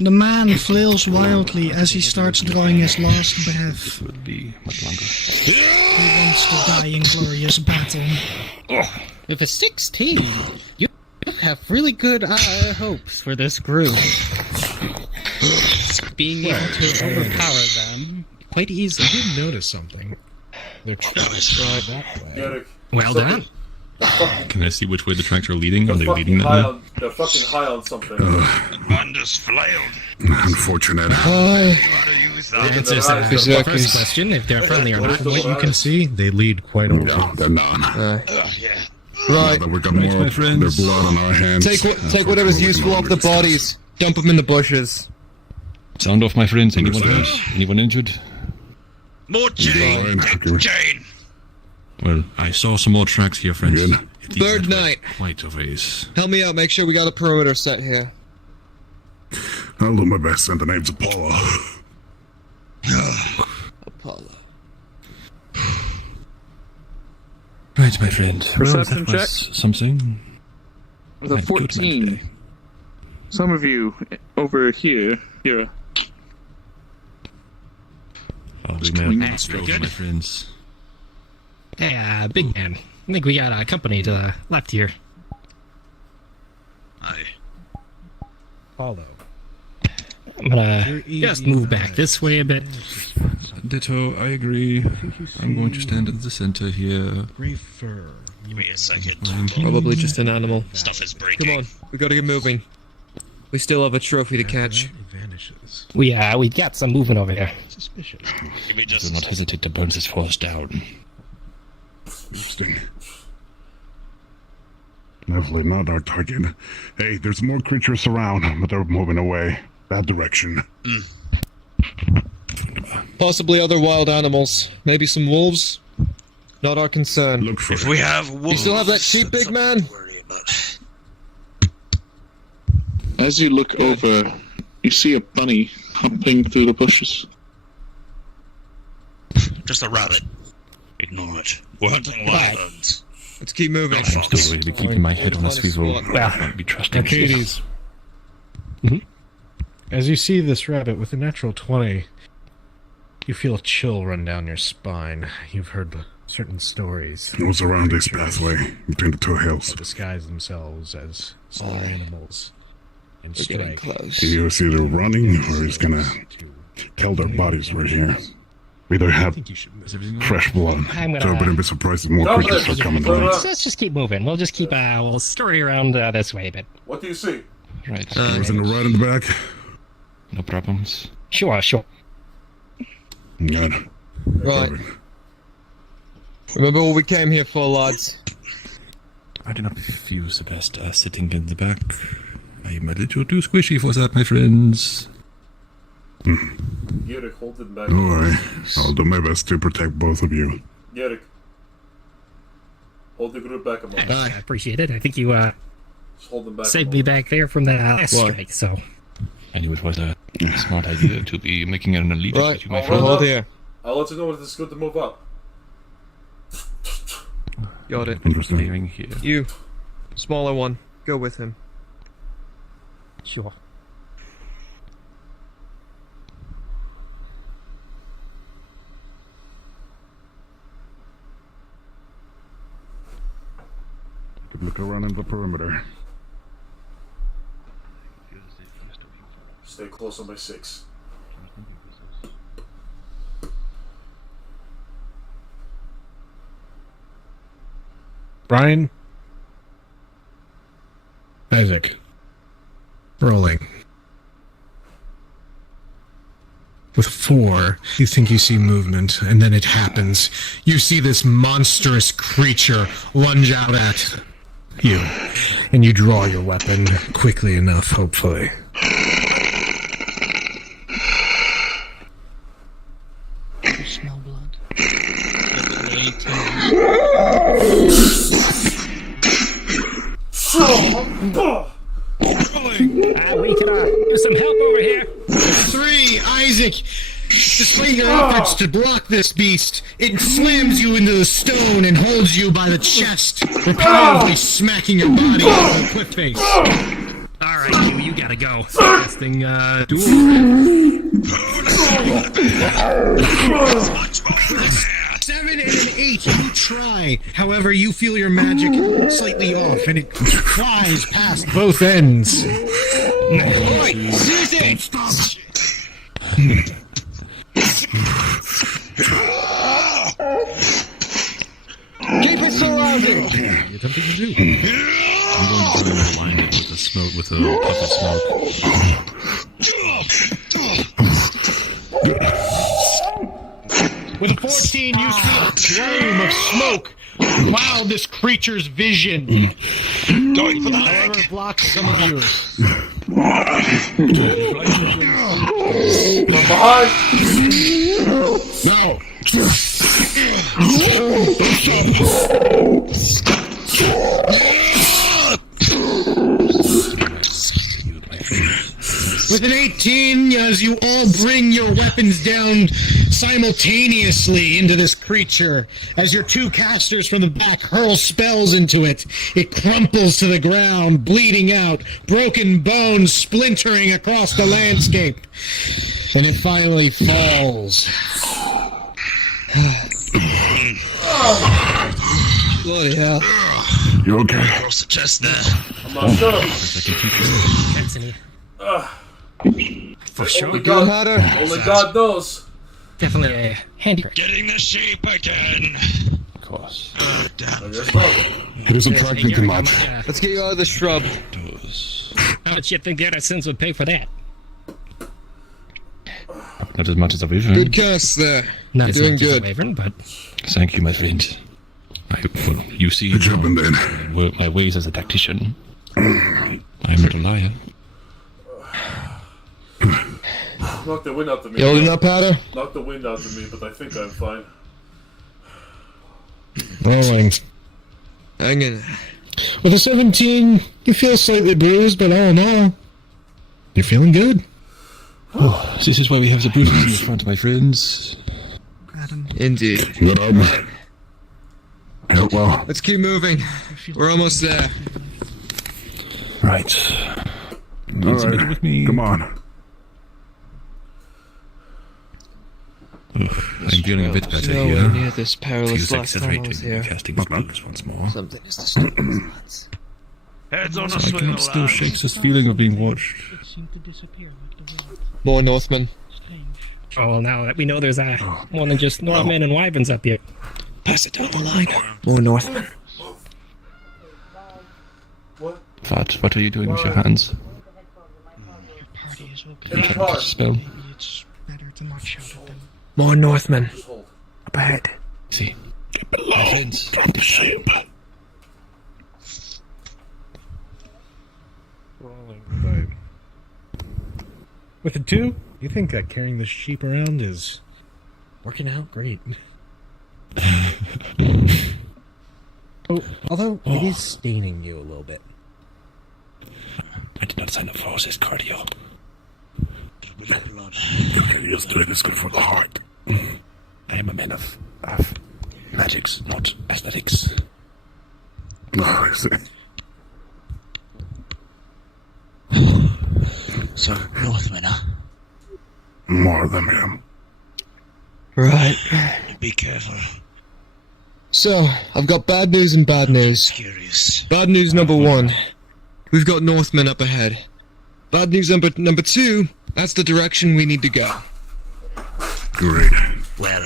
The man flails wildly as he starts drawing his last breath. Would be much longer. He wants to die in glorious battle. With a 16, you have really good hopes for this group. being able to overpower them quite easily. I did notice something. They're tracks that way. Derek, Well done. Can I see which way the tracks are leading? Are they they're leading fucking that high way? on. They're fucking high on something. One just flailed. Unfortunate. That answers the first question, if they're friendly or not. From what you can see, they lead quite a way. No, they're not. Yeah. Right. Now that we got more my of friends. their blood on our hands. Take whatever's useful off the bodies. Dump them in the bushes. Sound off, my friends. Anyone hurt? Anyone injured? More chain. Chain. Well, I saw some more tracks here, friends. Good. It leads Third that way night. Quite a ways. Help me out, make sure we got a perimeter set here. I'll do my best, and the name's Apollo. Apollo. Right, my friend. Perception that was something. With a Right, good 14. man. Some of you over here. I'll do coming my in. best, Very good. my friends. Hey, big man. I think we got company to the left here. Aye. Follow. I'm gonna You're just easy move to back hide. this way a bit. Ditto, I agree. I'm going to stand at the center here. Gray fur. Give me a second. Probably just an animal. Stuff is breaking. Come on, we gotta get moving. We still have a trophy to catch. It vanishes. We got some movement over here. Suspicious. Give me Do just. not hesitate to burn this forest down. Interesting. Definitely not our target. Hey, there's more creatures around, but they're moving away. That direction. Possibly other wild animals. Maybe some wolves. Not our concern. Look for If it. we have wolves, You still have that sheep, big man? worry about. As you look over, you see a bunny hopping through the bushes. Just a rabbit. Ignore it. We're hunting wyverns. Let's keep moving. Not I'm fox. still really keeping my head on a swivel. I can't be trusting Arcades. As you see this rabbit with a natural 20, you feel a chill run down your spine. You've heard certain stories It was around this pathway between the two hills. that disguise themselves as small animals and We're getting strike. close. He's either running or he's gonna tell their bodies we're here. We either have You should move. Is everything fresh blood, I'm so I gonna wouldn't be surprised if more Come creatures on, are coming come down. on. let's just keep moving. We'll just keep we'll story around this way a bit. What do you see? Right. There's in the right in the back. No problems. Sure. Good. Right. Perfect. Remember what we came here for, lads. I do not feel the best sitting in the back. I am a little too squishy for that, my friends. Yerrick, hold them back. Don't worry. I'll do my best to protect both of you. Yerrick, hold the group back a moment. I appreciate it. I think you Just hold them back. saved me back there from the last What? strike, so I knew it was a smart idea to be making an elite Right, with you, my I'll friend. hold here. I'll let you know when it's good to move up. Got it. Interesting. Staying here. You, smaller one, go with him. sure. Look around in the perimeter. Stay close on my 6. Brian? Isaac. Rolling. With 4, you think you see movement, and then it happens. You see this monstrous creature lunge out at you, and you draw your weapon quickly enough, hopefully. You smell blood. We could use some help over here. 3, Isaac! Despite your efforts to block this beast, it slams you into the stone and holds you by the chest, repeatedly smacking your body into the cliff face. Alright, you gotta go. Testing, duel. 7 and an 8, you try. However, you feel your magic slightly off, and it flies past both ends. Oi, Susie! Keep it surrounded! What are you attempting to do? I'm going to try and align it with a smoke, with a puff of smoke. With a 14, you see a flame of smoke cloud this creature's vision. Going for the However, leg. it blocks some of yours. Come behind! Now! With an 18, as you all bring your weapons down simultaneously into this creature, as your two casters from the back hurl spells into it, it crumples to the ground, bleeding out, broken bones splintering across the landscape, and it finally falls. Bloody hell. You okay? Close the chest there. I'm not sure. For sure. Only God, Matter. only God knows. Definitely a handy. Getting the sheep again. Of course. I guess not. It isn't attracting too much. Let's get you out of the shrub. How much you think the other sins would pay for that? Not as much as a wyvern. Good cast there. Not as Doing much as a good. wyvern, but Thank you, my friend. Well, you see, Good job, then. my ways as a tactician. I'm not a liar. Knock the wind out of me. You holding up, Powder? Knock the wind out of me, but I think I'm fine. Rolling. Hang in. With a 17, you feel slightly bruised, but all in all, you're feeling good. Oh, this is why we have the bruises in the front, my friends. Indeed. Good job. Yeah, well, Let's keep moving. We're almost there. Right. all right. Come on. I'm feeling a bit better Nowhere here. near this perilous Feels last time I was accelerating. here. Casting spells once more. Something is disturbing us, lads. Heads on a So I swivel, can still lads. shake this feeling of being watched. More Northmen. oh well, now that we know there's more than just Northmen and wyverns up here. Pass it down the line. More Northmen. What are you doing with your hands? In the car. Spell. More Northmen. Up ahead. See. Get below. Drop the sheep. With a 2, you think that carrying the sheep around is working out great. Although it is staining you a little bit. I did not sign up for this cardio. Blood. You get used to it. It's good for the heart. I am a man of magics, not aesthetics. Oh, I see. So, Northmen, huh? More of them, yeah. Right. Be careful. So, I've got bad news and bad news. Curious. Bad news number 1. We've got Northmen up ahead. Bad news number 2. That's the direction we need to go. Great. Well,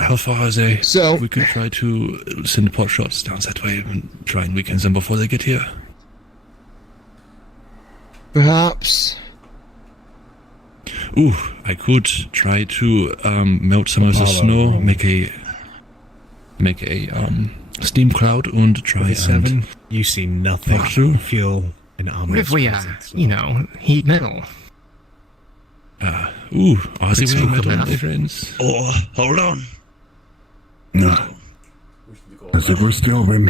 How far are they? So- we could try to send pot shots down that way and try and weaken them before they get here. Perhaps. Ooh, I could try to melt some of the snow, make a steam cloud, and try With a 7, and you see nothing. walk through. Feel an What ominous if we, presence. heat metal? Ooh, are they It's wearing cool metal, enough. my friends? or, hold on. No. As if we're still in.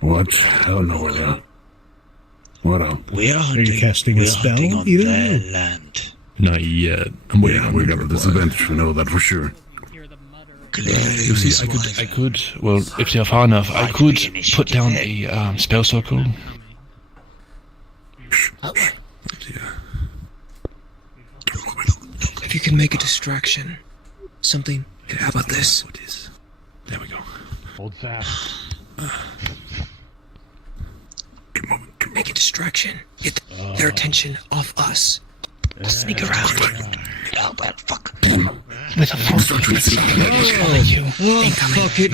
What? Hell no, we're there. What up? We are hunting. you casting a we're spell, hunting on either of their you? land. Not yet. I'm waiting Yeah, on we the got a reply. disadvantage. We know that for sure. You see, I could. Well, if they're far enough, I could put down a spell circle. If you can make a distraction. Something. How about this? What is? There we go. Hold fast. Make a distraction. Get their attention off us. I'll sneak around. Oh, well, fuck. With a fuck you. Fuck it.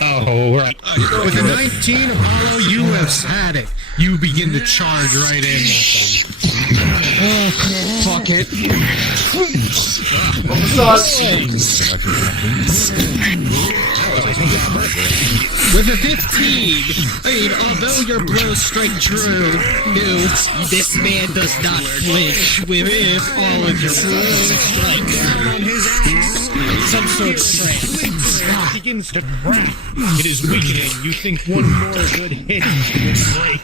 Oh, right. With a 19, Apollo, you have had it. You begin to charge right in. Fuck it. With a 15, although your blows strike true, this man does not flinch with all of your strikes. Some sort of trance begins to crack. It is weakening. You think one more good hit will break.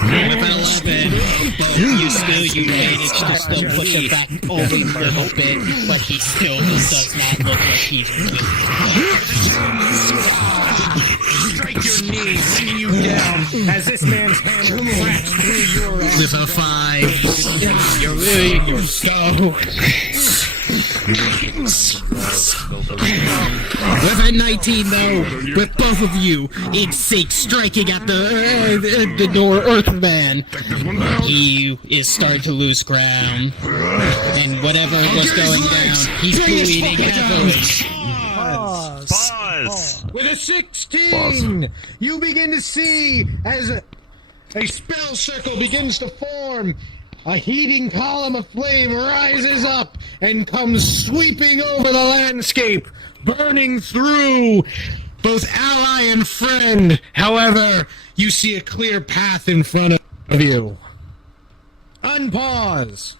With an 11, but you manage to still push him back over a little bit, but he still does not look like he's really. Strike your knee, bringing you down as this man's hammer cracks through your arm. With a 5, you're losing your skull. With a 19, though, with both of you in sync, striking at the Earthman, he is starting to lose ground, and whatever was going down, he's bleeding heavily. Pause. With a 16, you begin to see as a spell circle begins to form. A heating column of flame rises up and comes sweeping over the landscape, burning through both ally and friend. However, you see a clear path in front of you. Unpause.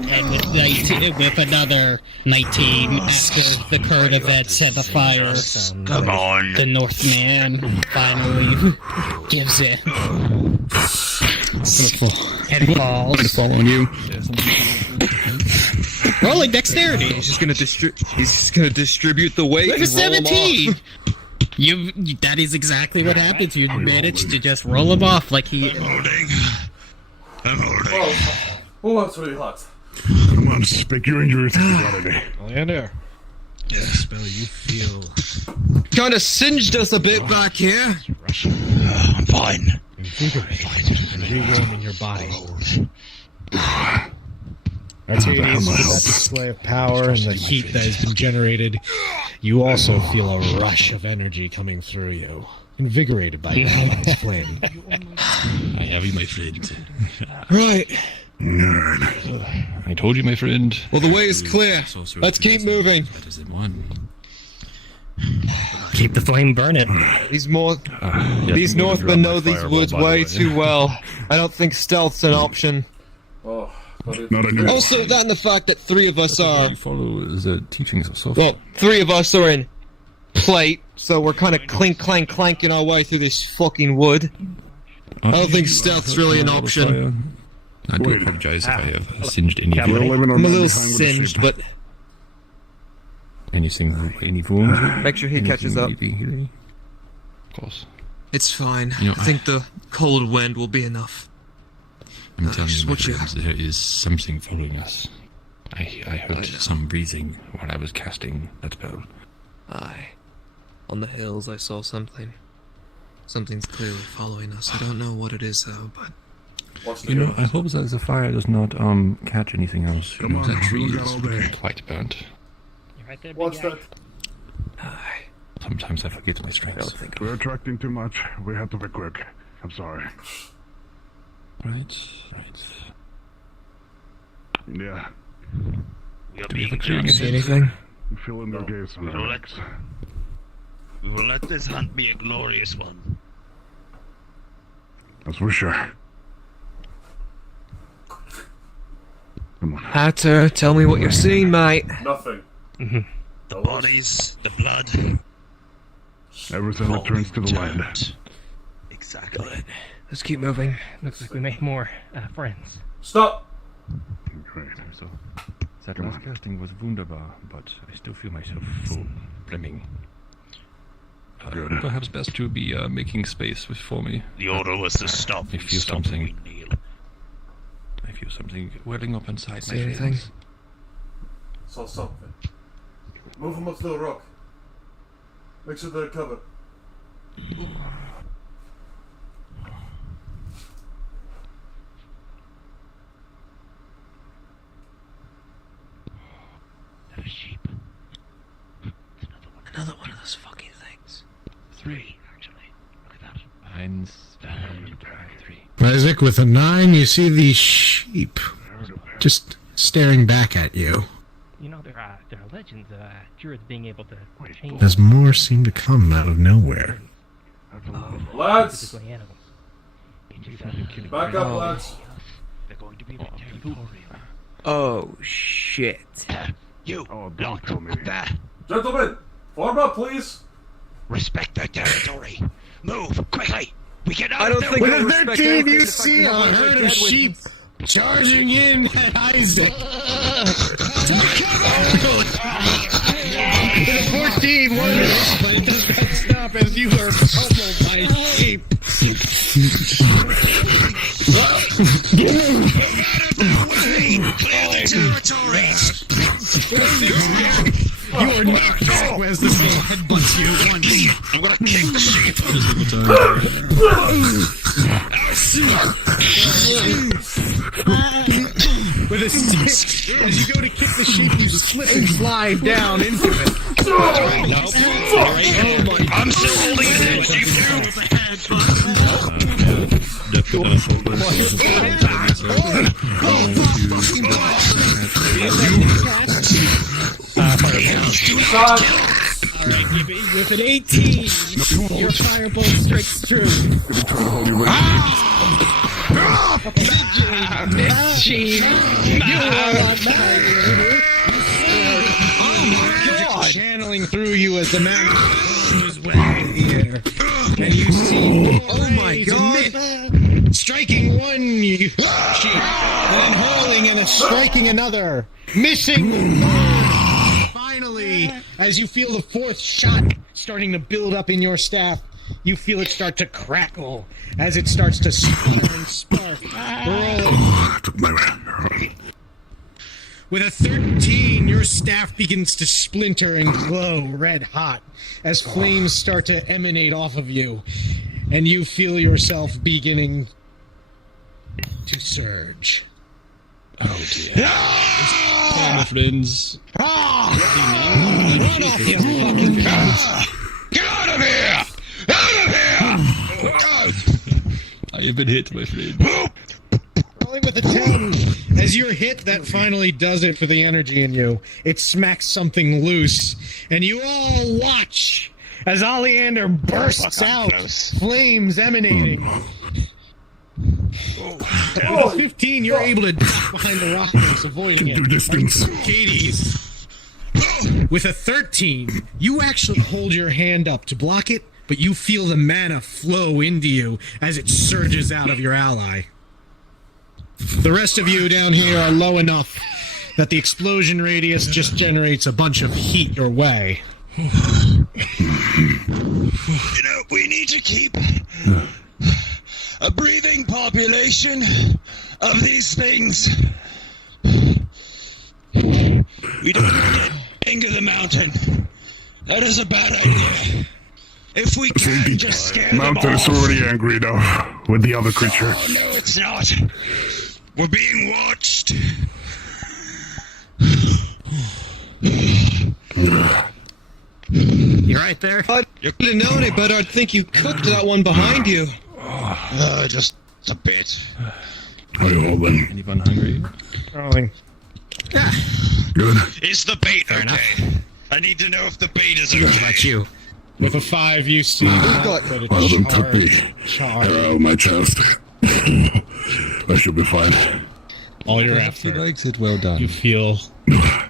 And with another 19, after the current events and the fire, Come on. the Northman finally gives it. And falls. Fall on you. Rolling dexterity. He's just gonna distribute the weight. With a 17. That is exactly what happens. You managed to just roll him off like he. I'm holding. Oh, that's really hot. Come on, speak your injuries if you got any. Leander. Yeah. Spell you feel. Kind of singed us a bit back here. I'm fine. Invigorate and rewarming your body. Arcades, with that display of power and the heat that has been generated, you also feel a rush of energy coming through you, invigorated by your allies' flame. I have you, my friend. Right. I told you, my friend. Well, the way is clear. Let's keep moving. Keep the flame burning. These Northmen know these woods way too well. I don't think stealth's an option. Oh, also, that and the fact that 3 of us are... You follow the teachings of Sophie. Well, 3 of us are in plate, so we're kind of clanking our way through this fucking wood. I don't think stealth's really an option. I do apologize if I have singed any of you. I'm a little singed, but... Any wounds? Make sure he catches up. Of course. It's fine. You know, I think the cold wind will be enough. I'm telling you, my what you- friends, there is something Following us. I heard some breathing while I was casting that spell. Aye. On the hills I saw something. Something's clearly following us. I don't know what it is though, but... You know, I hope that the fire does not catch anything else. Come on, that tree we got is all day. quite burnt. Right there, What's that? Aye. Sometimes I forget my strengths. We're attracting too much. We have to be quick. I'm sorry. Right. Yeah. We are Do we have a being clearing judged. ahead? Anything? I'm feeling their gaze on We our will necks. We will let this hunt be a glorious one. That's for sure. Come on. Aether, tell me what you're seeing, mate. Nothing. The bodies, the blood. Everything returns to the land. Turned. Exactly. Let's keep moving. Looks like we make more friends. Stop! Great. So, that last casting was wunderbar, but I still feel myself full, brimming. Good. Perhaps best to be making space for me. The order was to stop. I feel Stop something. and we kneel. I feel something welling up inside See my anything? veins. Saw something. Move him up to the rock. Make sure they're covered. Another one of those fucking things. 3, actually. Look at that. 9, 3. Isaac, with a 9, you see the sheep just staring back at you. You know, there are legends of druids being able to change As more seem to come out of nowhere. Lads! specifically animals. Back up, lads. They're going to be the territorial. Oh, shit. You, lot up there. Gentlemen, form up, please. Respect their territory. Move, quickly. We get out I don't of think there. I With a respect 13, anything you if I see can a avoid herd dead of sheep charging in at Isaac. With a 14, one hit, but it does not stop as you are pummeled by sheep. Clear the territory. You are knocked out as this thing headbutts you once. I'm gonna kick the sheep. With a stick, as you go to kick the sheep, you slip and slide down into it. I'm still holding it in. Sheep too. With an 18, your firebolt strikes true. Machine! You are on fire! Channeling through you as the man is way here. And you see, oh my god! Striking one sheep, and then hurling and striking another. Missing! Finally, as you feel the fourth shot starting to build up in your staff, you feel it start to crackle as it starts to sputter and spark. With a 13, your staff begins to splinter and glow red hot as flames start to emanate off of you, and you feel yourself beginning to surge. Oh dear. My friends. Run off, you fucking cunts! Get out of here! Out of here! I have been hit, my friend. Rolling with a 10. As you're hit, that finally does it for the energy in you. It smacks something loose, and you all watch as Oleander bursts out, flames emanating. With a 15, you're able to duck behind the rockets, avoiding it. Distance. Hades. With a 13, you actually hold your hand up to block it, but you feel the mana flow into you as it surges out of your ally. The rest of you down here are low enough that the explosion radius just generates a bunch of heat your way. You know, we need to keep a breathing population of these things. We don't want to anger the mountain. That is a bad idea. If we can just scare them Mountain is off. already angry now with the other creature. Oh, no, it's not. We're being watched. You right there? You could have known it, but I'd think you cooked that one behind you. Just a bit. Are you all then? Anyone hungry? Rolling. Good. Is the bait okay? I need to know if the bait is okay. How about you? With a 5, you see got- that One of them took it's the arrow in my chest. I should be fine. all your Perhaps he effort. likes it well done. You feel a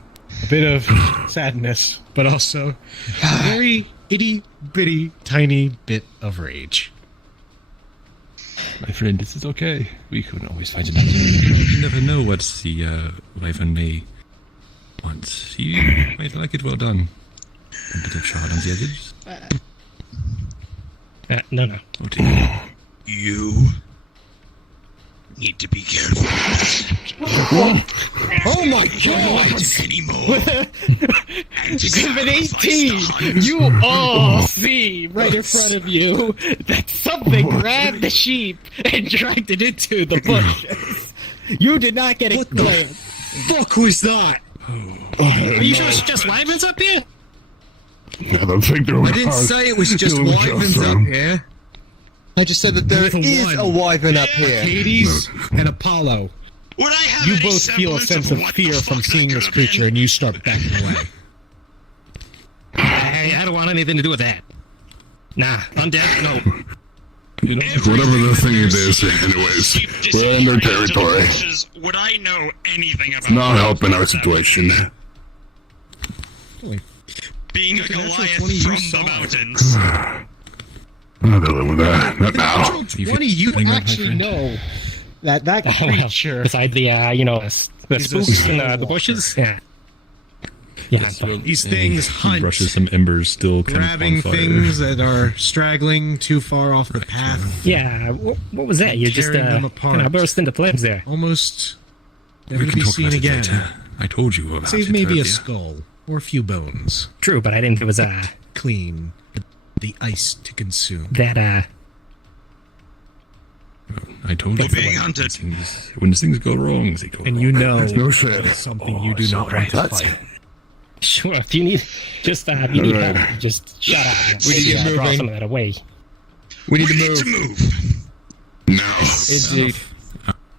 bit of sadness, but also a very itty bitty tiny bit of rage. My friend, this is okay. We can always find another. You never know what the Wyvern may want. He might like it well done. A bit of charred on the edges. No. Oh dear. You. need to be careful. Oh my god! Anymore. With an 18, you all see right in front of you that something grabbed the sheep and dragged it into the bushes. You did not get What the fuck was that? Are you sure it's just wyverns up here? I don't think there I didn't say it was just wyverns up here. I just said that there With a is one. a wyvern up here. Hades and Apollo. Would I have You any both feel a semblance sense of what the fear fuck from that seeing could this have been? creature, and you start backing away. I don't want anything to do with that. Nah, undead, no. Whatever the thing it is, anyways, we're in their territory. Would I know anything about Not helping our situation. being a Goliath natural 20 you from saw. the mountains? I'm not dealing with that. Not now. 20, you actually know that that creature... Besides the, the spooks in the bushes? Yeah. Yeah, These things He hunt, brushes some embers still kind grabbing of on fire. things that are straggling too far off the path. yeah. What was that? You just Tearing them apart. kind of burst into flames there. Almost never We to can be talk seen about again. it later. I told you about Save it maybe earlier. a skull or a few bones. True, but I didn't. It was Clean. The ice to consume. that I told you. We're being hunted. When things go wrong, they go And wrong. you know No shit. it's something you do not want to fight. Sure. If you need, just if you need Alright. help, just shut up. We need to get draw moving. some of that away. We need We to need move. to move. No. Indeed.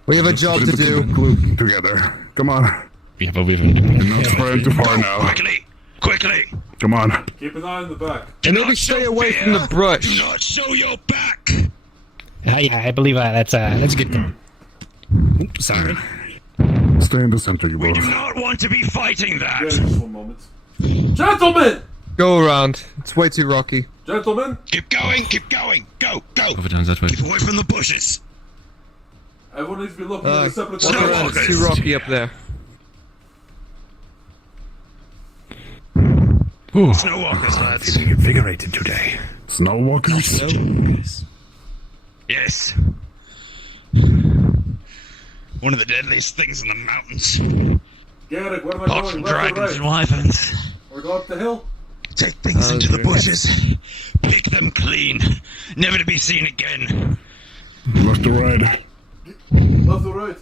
We have a job to Put do. the glue together. Come on. We have a wyvern. You're not spreading too far now. Quickly, quickly. Come on. Keep an eye on the back. And maybe stay away from the Do brush. not show your back. Yeah, I believe that's good. Oops, sorry. Stay in the center, you We both. do not want to be fighting that. Yeah, just 1 moment. Gentlemen! Go around. It's way too rocky. Gentlemen! Keep going, keep going. Go, go. Over down that way. Keep away from the bushes. Everyone needs to be looking at a separate Walk Snow around. walkers. It's too rocky up there. Ooh, Snow walkers, lads. Invigorated today. snow walkers. Yes. One of the deadliest things in the mountains. Garrick, where am I Apart going? from Left or dragons and right? wyverns. Or go up the hill? Take things into the bushes. Pick them clean. Never to be seen again. Left to right. Left or right?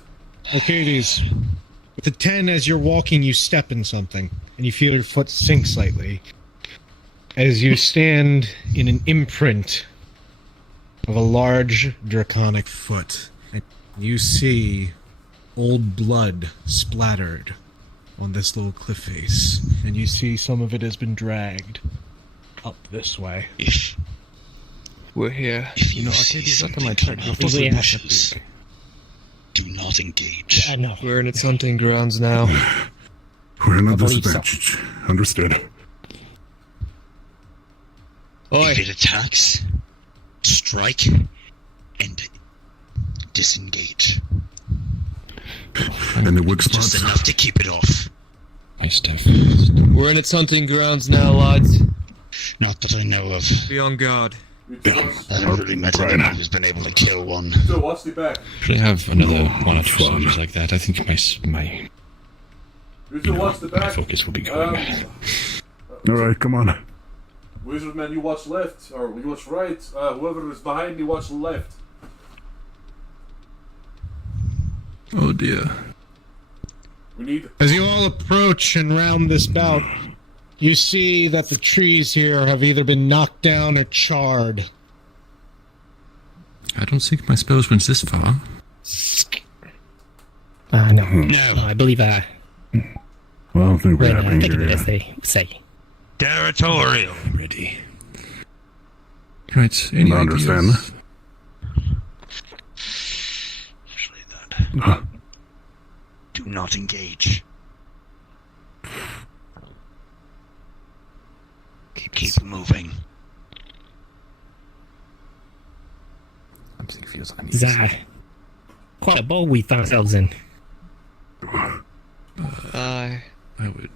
Arcades. With the 10, as you're walking, you step in something, and you feel your foot sink slightly. As you stand in an imprint of a large draconic foot, and you see old blood splattered on this little cliff face, and you see some of it has been dragged up this way. If We're here. you know, Arcadius, Look at my track. out of Well, the yeah. bushes, do not engage. No. We're in its hunting grounds now. We're in a believe so. disadvantage. Understood. Oi. If it attacks, strike and disengage. And the weak Just spots. enough to keep it off. My stuff. We're in its hunting grounds now, lads. Not that I know of. Be on guard. You two watch, I haven't really met Right. anyone who's been able to kill one. two, watch the back. Should I have another one or two soldiers like that? I think my You two watch the back. focus will be going. Alright, come on. Wizard man, you watch left, or you watch right. Whoever is behind me, watch left. Oh dear. We need. As you all approach and round this bout, you see that the trees here have either been knocked down or charred. I don't think my spells went this far. No. No. No, I believe Well, I don't think we right have now, any think of it here. as they say. Territorial. Ready. Right, any I understand. ideas? Actually, that. Do not engage. Keep moving. Something feels It's quite a bowl we found ourselves in. Aye. I would.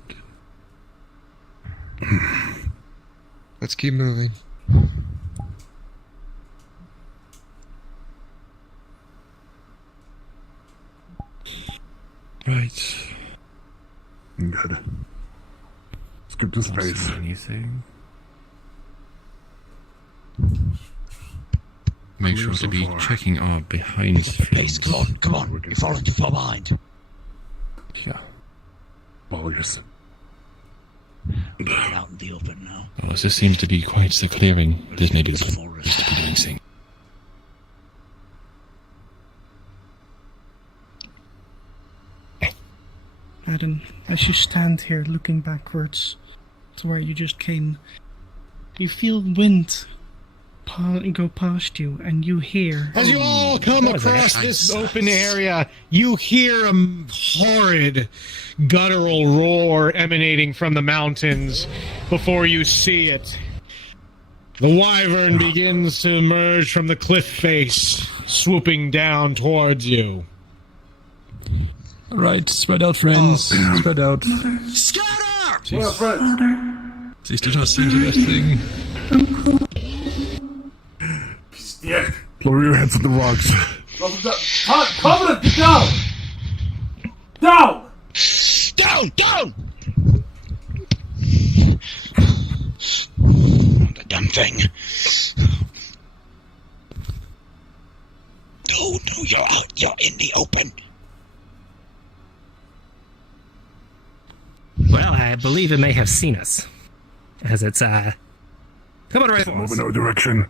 Let's keep moving. to Don't space. see anything. I'll Make sure leave to so be far. checking our behind Please, frames. come on. You're falling too far behind. Yeah. Warriors. We're out in the open now. Well, as this seems to be quite the clearing, this may be the place to be doing things. Adam, as you stand here looking backwards to where you just came, you feel wind go past you, and you hear... As you all come across this open area, you hear a horrid, guttural roar emanating from the mountains before you see it. The wyvern begins to emerge from the cliff face, swooping down towards you. All right, spread out, friends. Spread out. Scatter! Well, friends. These do not seem the best thing. Yeah. Lower your heads at the rocks. Covenant, get down! Down! Down! The damn thing. No, you're out. You're in the open. Well, I believe it may have seen us. As it's, coming right for us. Move in our direction.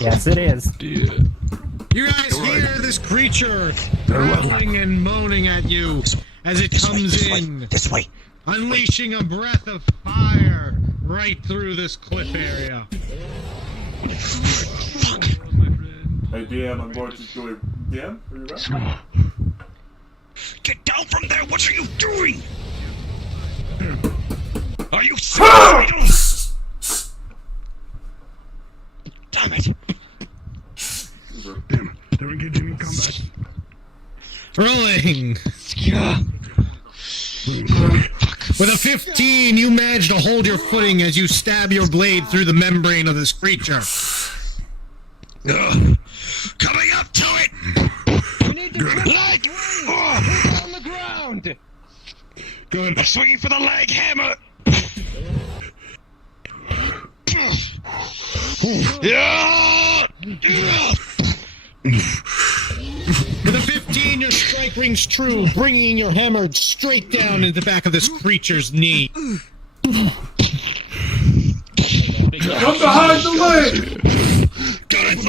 Yes, it is. You guys hear this creature growling and moaning at you as it comes in. This way. Unleashing a breath of fire right through this cliff area. Hey, DM, I'm going to do a... DM, are you ready? Get down from there! What are you doing? Are you serious? Damn it! Damn, they're engaging in combat. Rolling! With a 15, you manage to hold your footing as you stab your blade through the membrane of this creature. Coming up to it! You need to leg! Put on the ground! Good. I'm swinging for the leg hammer! With a 15, your strike rings true, bringing your hammer straight down into the back of this creature's knee. Come behind the leg! Got it,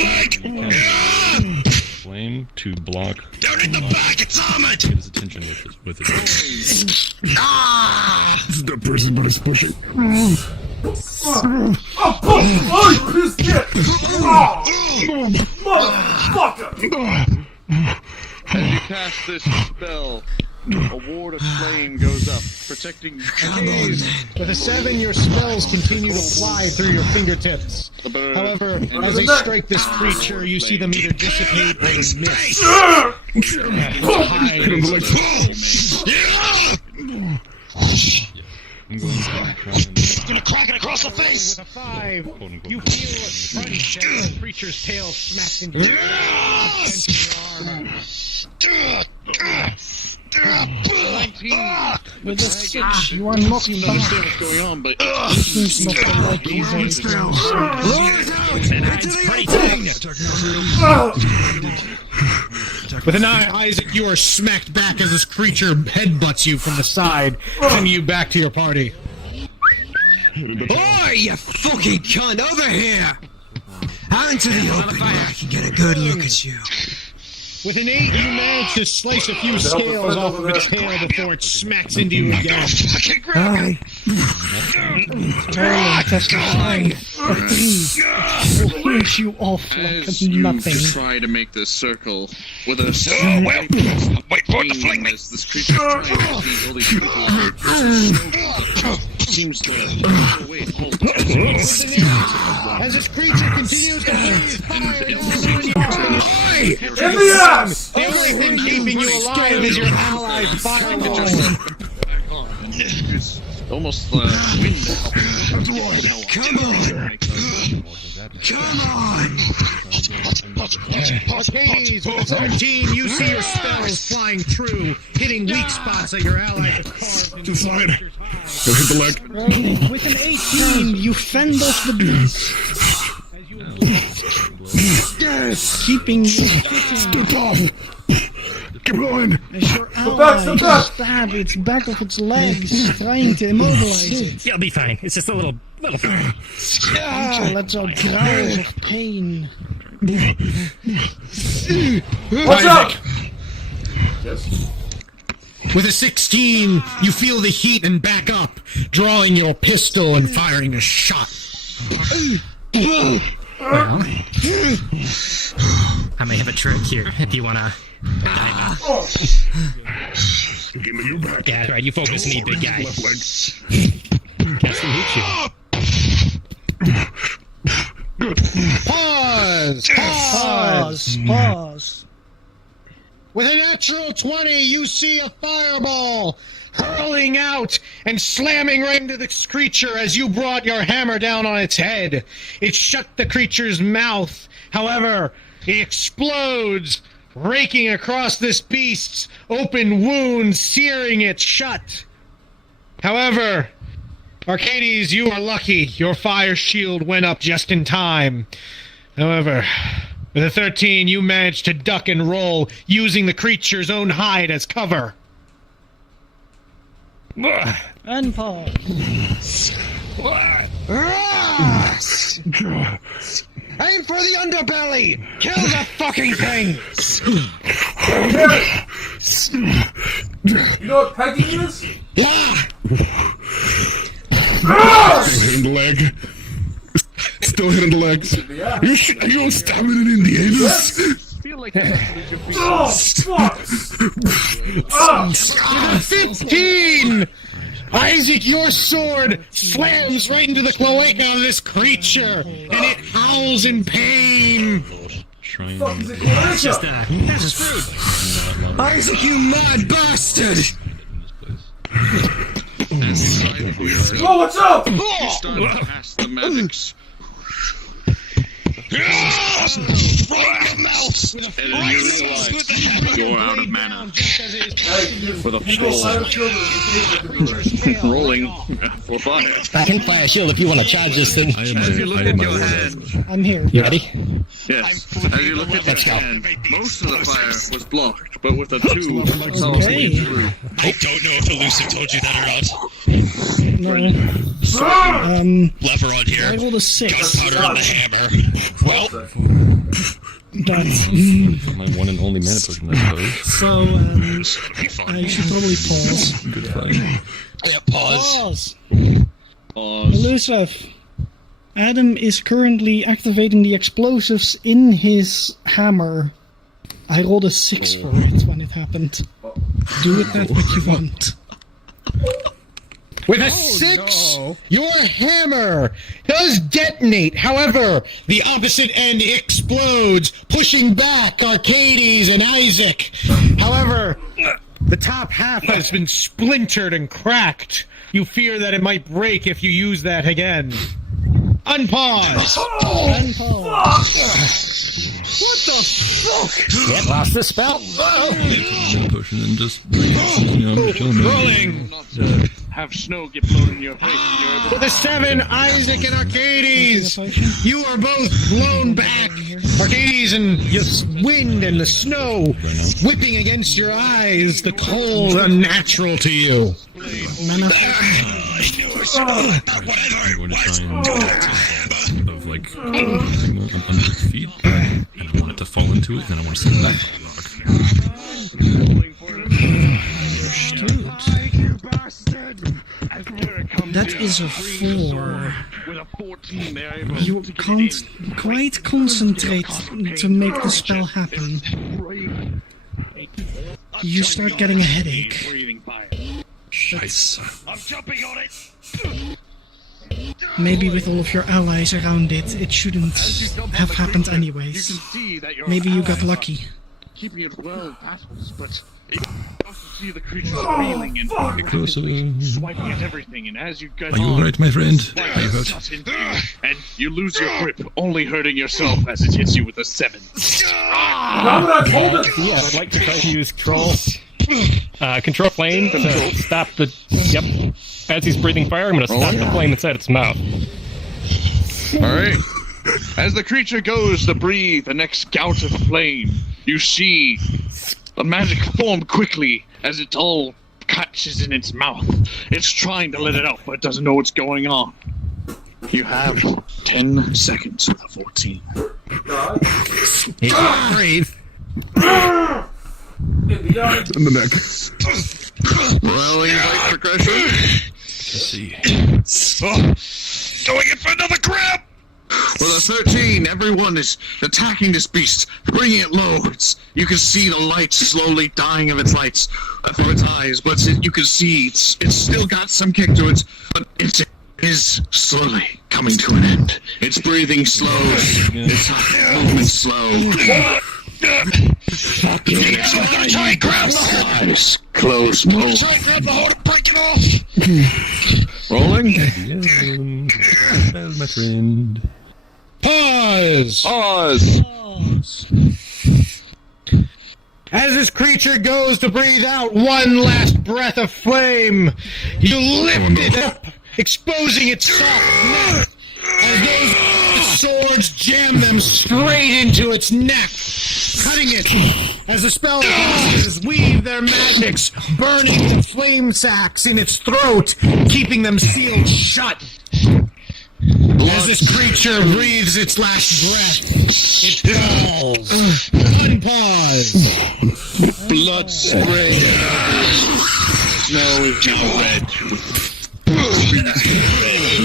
leg! Flame to block. Down in the back, it's armored! Get his attention with it. This is the person, but it's pushing. Oh, you piece of shit! Motherfucker! As you cast this spell, a ward of flame goes up, protecting With a 7, your spells continue to fly through your fingertips. However, as they strike this creature, you see them either dissipate or miss. I'm gonna crack it across the face! With a 5, you feel a crunch as the creature's tail smacks into your armor. With a 6, you are knocked back. what's going on, but Seems not to like you very With an eye, Isaac, you are smacked back as this creature headbutts you from the side, sending you back to your party. Boy, you fucking cunt! Over here! Out into the open where I can get a good look at you. With an 8, you manage to slice a few scales off of its tail before it smacks into you again. Aye. Turn, test your time. 3 will finish you off like as you nothing. try to make this circle with a Wait for it to fling me! as this creature tries to see all these people seems to pull away full As this creature continues to breathe fire down on you, In the ass! the only thing keeping you alive is your allied firewall. It's almost wind Come on! Come on! Arcades, with a 17, you see your spells flying true, hitting weak spots that your allies have carved into To the side. Go hit the leg. Right. With an 18, you fend off the beast. Yes! Keeping you fitting. Step off. Keep going. As your ally stab its back of its legs, trying to immobilize it. You'll be fine. It's just a little thing. Creature lets out growls of pain. What's up? Yes. With a 16, you feel the heat and back up, drawing your pistol and firing a shot. Well, I may have a trick here if you wanna. Give me your back. Yeah, that's right. You focus me, big guy. Left leg. Casting heat shield. Pause! Pause. With a natural 20, you see a fireball hurling out and slamming right into this creature as you brought your hammer down on its head. It shut the creature's mouth. However, it explodes, raking across this beast's open wound, searing it shut. However, Arcades, you are lucky. Your fire shield went up just in time. However, with a 13, you managed to duck and roll, using the creature's own hide as cover. And pause. Aim for the underbelly! Kill the fucking thing! You know what pegging is? Hitting the leg. Still hitting the legs. Yeah. Are you stabbing it in the anus? I feel like that actually should be. Oh, fuck! 15! Isaac, your sword slams right into the cloaca of this creature, and it howls in pain. Fuck is it called? That's screwed. Isaac, you mad bastard! Oh, what's up? Past the medics. Right in the mouth! Right in the You're out of mana. With a full rolling for fire. I can fire a shield if you want to charge this thing. As you look at your hand, I'm here. You ready? yes. As you look at Let's your go. hand, most of the fire was blocked, but with a 2, it's all Okay. going through. I don't know if Elusive told you that or not. No. Lever on I here. rolled a 6. Gunpowder and the hammer. Well, That's... My one and only mana potion, I suppose. So, I should probably pause. Good fight. yeah, pause. Elusive. Adam is currently activating the explosives in his hammer. I rolled a 6 for it when it happened. Do with that what you want. With a 6, your hammer does detonate. However, the opposite end explodes, pushing back Arcades and Isaac. However, the top half has been splintered and cracked. You fear that it might break if you use that again. Unpause. What the fuck? Yep, lost the spell. Mana potion and just, chilling. Rolling. Have snow get blown in your face. With a 7, Isaac and Arcades, you are both blown back. Arcades and the wind and the snow whipping against your eyes, the cold unnatural to you. I'm going to try and of like something under its feet, and I want it to fall into it, and then I want to send it back to the rock. That is a 4. You can't quite concentrate to make the spell happen. You start getting a headache. I'm jumping on it. Maybe with all of your allies around it, it shouldn't have happened anyways. Maybe you got lucky. keeping it well battles, but you also see the creatures reeling and swiping at everything, and as you get Are you alright, my friend? Are you hurt? and you lose your grip, only hurting yourself as it hits you with a 7. Yeah, I'd like to try to use control flame to stop the. Yep. As he's breathing fire, I'm going to stop the flame inside its mouth. Alright. As the creature goes to breathe the next gout of flame, you see the magic form quickly as it all catches in its mouth. It's trying to let it out, but it doesn't know what's going on. You have 10 seconds with a 14. He can't breathe. In the neck. Rolling right progression. Let's see. Going in for another grab! With a 13, everyone is attacking this beast, bringing it low. You can see the light slowly dying of its lights from its eyes, but you can see it's still got some kick to it, but it is slowly coming to an end. It's breathing slow, its movement slow. Try and grab the eyes closed. Try and grab the hold and break it off. Rolling. Well, my friend. Pause! As this creature goes to breathe out one last breath of flame, you lift it up, exposing its soft neck. As those swords jam them straight into its neck, cutting it as the spellcasters weave their magics, burning the flame sacks in its throat, keeping them sealed shut. As this creature breathes its last breath, it falls. Unpause. Blood spray. Snow is now red.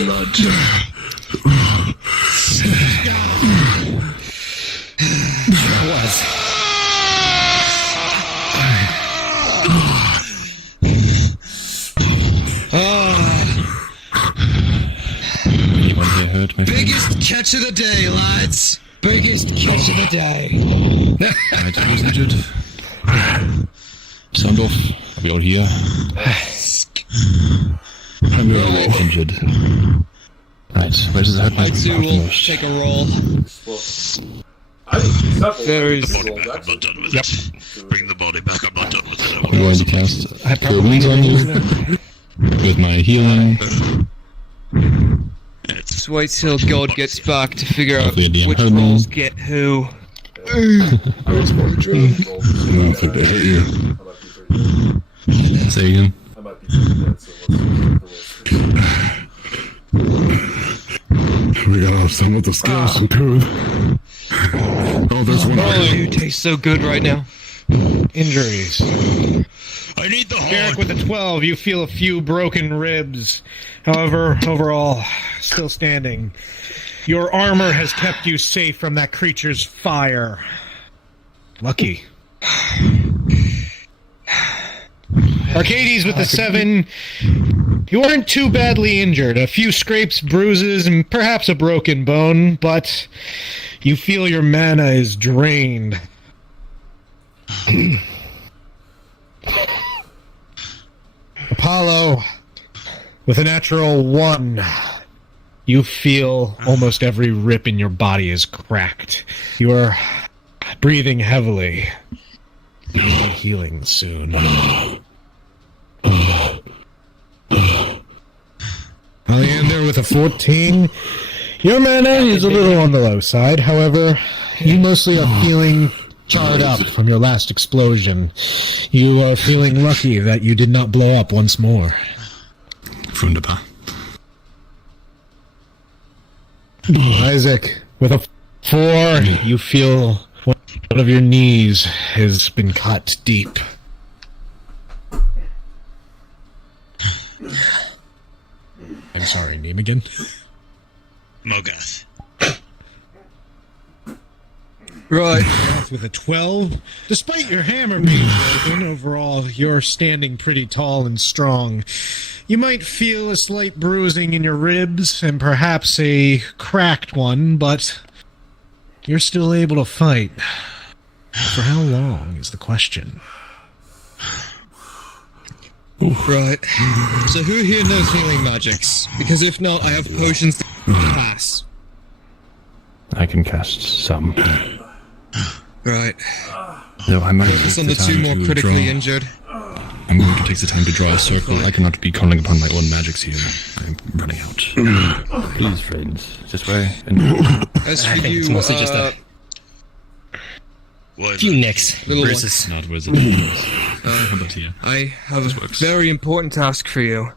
Blood. Anyone here hurt, my friend? Biggest catch of the day, lads. Biggest catch of the day. Right, who's injured? Sound off. Are we all here? I'm injured. Right, where does it hurt my I too will take a roll. There is. Yep. Bring the body back. I'm not done with it. I'm going to cast Cure Wounds on you with my healing. Just wait till God gets back to figure out Hopefully the DM which heard me. rolls get who. I don't think they hurt you. Say again. We got some of the skeleton too. Oh, there's one. You taste so good right now. Injuries. I need the Garrick with a 12, you feel a few broken ribs. However, overall, still standing. Your armor has kept you safe from that creature's fire. Lucky. Arcades with the 7. You aren't too badly injured. A few scrapes, bruises, and perhaps a broken bone, but you feel your mana is drained. Apollo, with a natural 1, you feel almost every rip in your body is cracked. You are breathing heavily. You'll be healing soon. Oleander with a 14. Your mana is a little on the low side. However, you mostly are feeling charred up from your last explosion. You are feeling lucky that you did not blow up once more. Wunderbar. Isaac, with a 4, you feel one of your knees has been cut deep. I'm sorry, name again? Mogath. Right. With a 12. Despite your hammer being broken, overall, you're standing pretty tall and strong. You might feel a slight bruising in your ribs and perhaps a cracked one, but you're still able to fight. For how long is the question? Right. So who here knows healing magics? Because if not, I have potions to pass. I can cast some. Right. No, I might Focus take on the two time more to critically draw. injured. I'm going to take the time to draw a circle. I cannot be calling upon my own magics here. I'm running out. Please, friends, this way. And As for I think you, it's mostly just a few nicks. little one, It's not wizard. How about here? I have a very important task for you.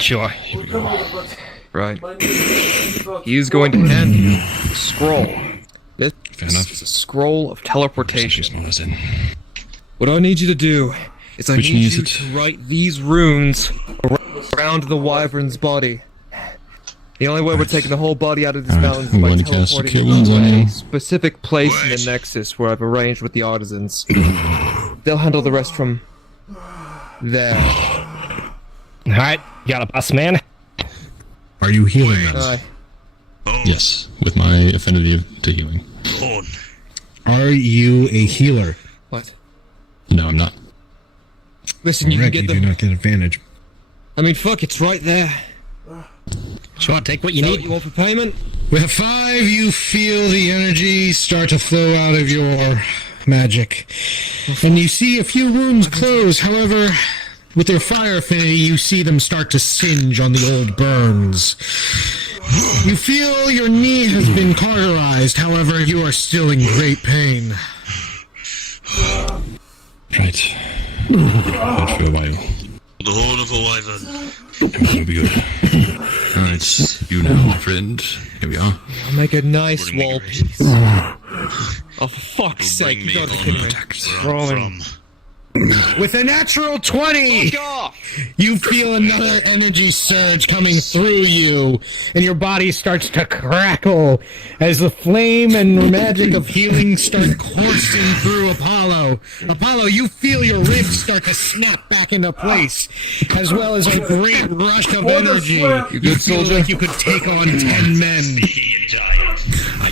Sure. Right. He is going to hand you a scroll. This enough. is a scroll of teleportation. Small as in. What I need you to do is I Which need one is you it? to write these runes around the wyvern's body. The only way we're taking the whole body out of these mountains is I'm by going to cast teleporting Cure it Wounds to on a you. specific place in the Nexus where I've arranged with the artisans. They'll handle the rest from there. Alright, got a boss man. Are you healing them? Aye. yes, with my affinity to healing. Are you a healer? What? No, I'm not. Listen, you can Correct, get you them. do not get advantage. I mean, fuck, it's right there. Sure, take what you Is that need. what you want for payment? With a 5, you feel the energy start to flow out of your magic. And you see a few runes close. However, with their fire affinity, you see them start to singe on the old burns. You feel your knee has been cauterized. However, you are still in great pain. Right. Not for a while. The horn of a wyvern. It'll be good. Alright, you now, my friend. Here we are. I'll make a nice Bring me wall grace. piece. Oh, for fuck's sake, Bring you me gotta be honor. kidding me. Where I'm from. With a natural 20, Fuck off! you feel another energy surge coming through you, and your body starts to crackle as the flame and magic of healing start coursing through Apollo. Apollo, you feel your ribs start to snap back into place, as well as a great rush of energy. You good, feel soldier? like you could take on 10 men.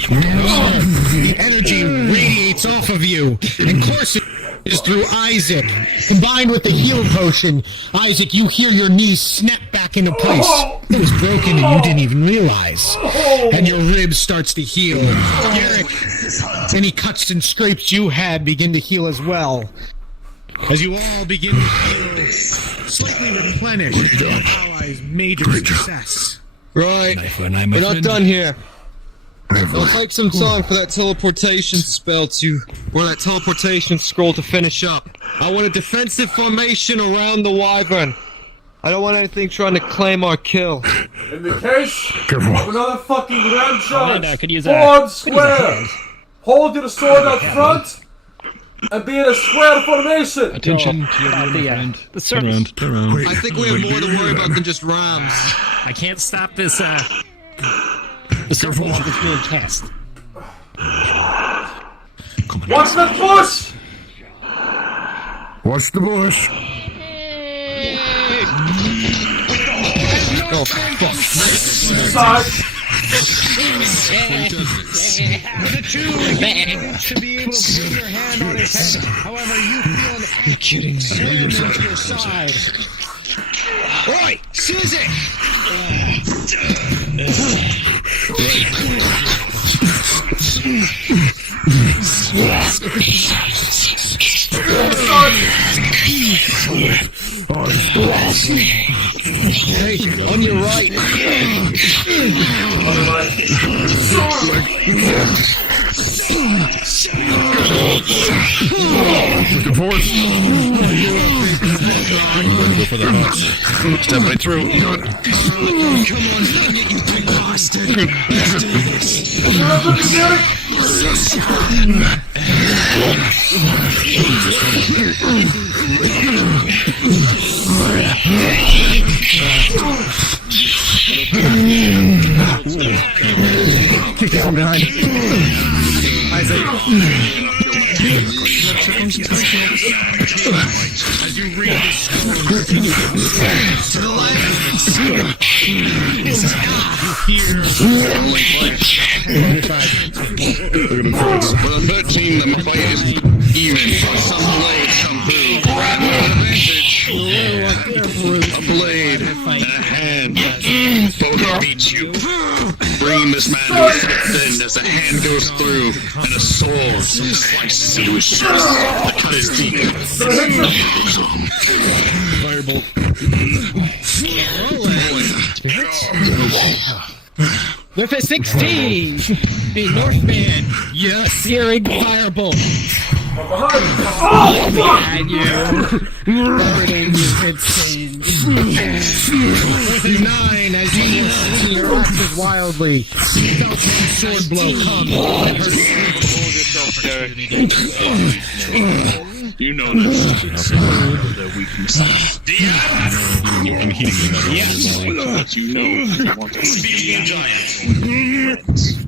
The energy radiates off of you and courses through Isaac. Combined with the heal potion, Isaac, you hear your knees snap back into place. It was broken and you didn't even realize. And your rib starts to heal. Garrick, any cuts and scrapes you had begin to heal as well. As you all begin to feel slightly replenished, your allies' major success. Right. We're We're not done here. It'll take some time for that teleportation spell to, or that teleportation scroll to finish up. I want a defensive formation around the wyvern. I don't want anything trying to claim our kill. In the case of another fucking round charge, I could use hold a square. Hold your sword out front and be in a square formation. Attention to your the, friend. the Turn service. around, turn around. I think we have more to worry about than just rams. I can't stop this, the circle on this being cast. Watch the push. Watch the bush. Oh, fuck. Side. The two to be able to put your hand on his head. However, you feel an axe slammed into your side. Oi, Susan! Hey, on your right. Looking for us. Go for the heart. Step right through. Come on, you big bastard! Let's do Kick it from behind. Isaac. As you read this to the left. With a 13, the fight is even. Some blades come through. Advantage. A blade and a hand. Both beats you. Bringing this man to his end as the hand goes through and a sword slices into his chest to cut his teeth. Firebolt. With a 16, the Northman, yes, searing firebolt. Behind you, burning you insane. With a 9, as you swing your axes wildly, felt the sword blow come and You know this. Their weaknesses. I'm heating them. Yes. You know you want to be a giant.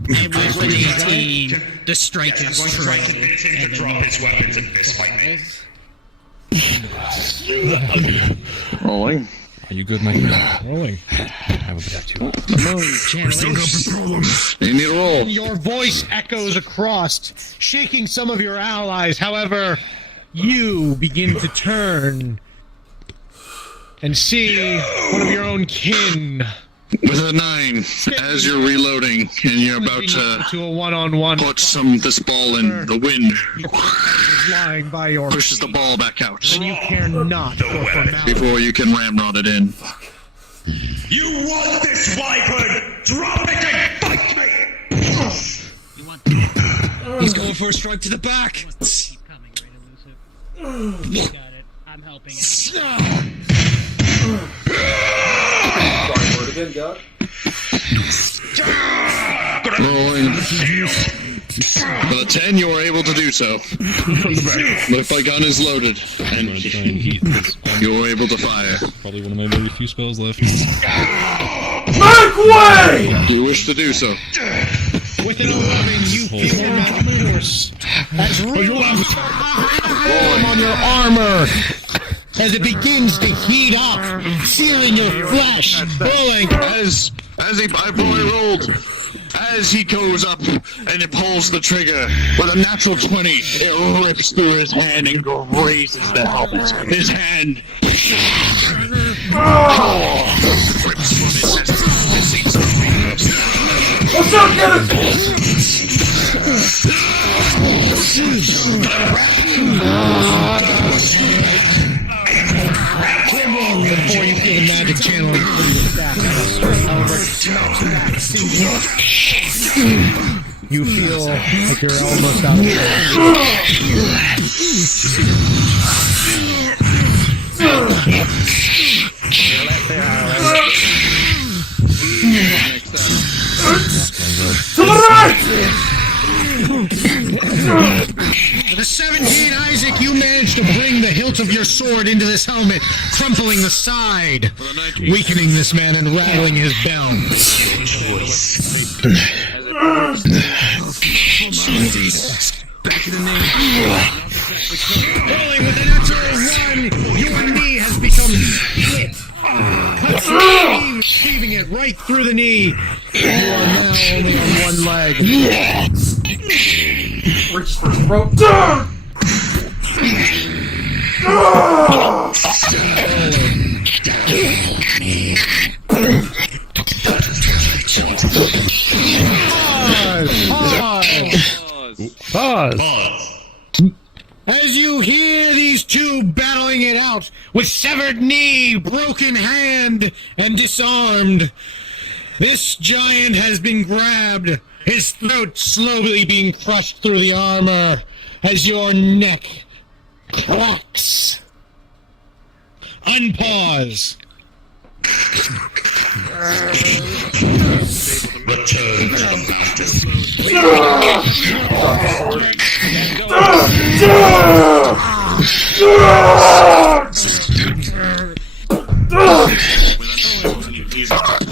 It was an 18. The strike is true. And drop his weapons in this fight. Rolling. Are you good, my friend? Rolling. I will protect you. We're still got problems. You need a roll. Your voice echoes across, shaking some of your allies. However, you begin to turn and see one of your own kin. With a 9, as you're reloading and you're about to a one-on-one, put this ball in the wind, lying by your pushes the ball back out. and you care not for formality. Before you can ramrod it in. You want this wyvern? Drop it and fight me! He's going for a strike to the back. Keep coming, right, elusive. Got it. I'm helping it. Sorry for it again, God. Rolling. For the 10, you are able to do so. But if my gun is loaded, and you are able to fire. Probably one of my very few spells left. Make way! Do you wish to do so? With an 11, you feel your force as on your armor as it begins to heat up, searing your flesh. Rolling as he rolled. As he goes up and it pulls the trigger with a natural 20, it rips through his hand and grazes the helmet. His hand rips from his What's up, get before you feel the magic channel through your staff. However, you feel like you're almost out of to the right! With a 17, Isaac, you managed to bring the hilt of your sword into this helmet, crumpling the side, weakening this man and rattling his bell. Back of the name. Rolling with a natural 1, your knee has become split. Cuts the knee, receiving it right through the knee. You are now only on one leg. Reaches for his throat. Pause. As you hear these two battling it out with severed knee, broken hand, and disarmed, this giant has been grabbed, his throat slowly being crushed through the armor as your neck cracks. Unpause. Return to the mountain.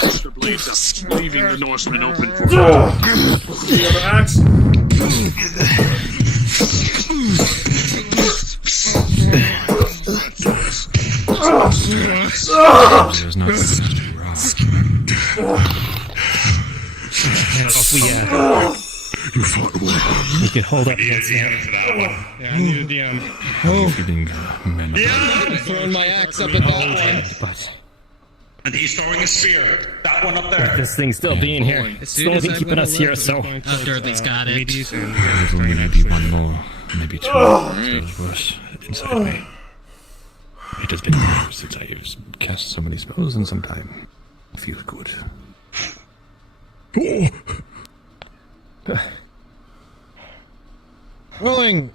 Extra blades up, leaving the Norseman open for The other axe. There's not rock. You fought well. We could hold up against him. Yeah, I need a DM. Yeah! Throwing my axe up at that one. And he's throwing a spear. That one up there. This thing's still being here. It's the only thing keeping us here, so. Dudley's got it. There's only maybe one more, maybe two. Spells worse inside me. It has been years since I have cast so many spells in some time. I feel good. Rolling.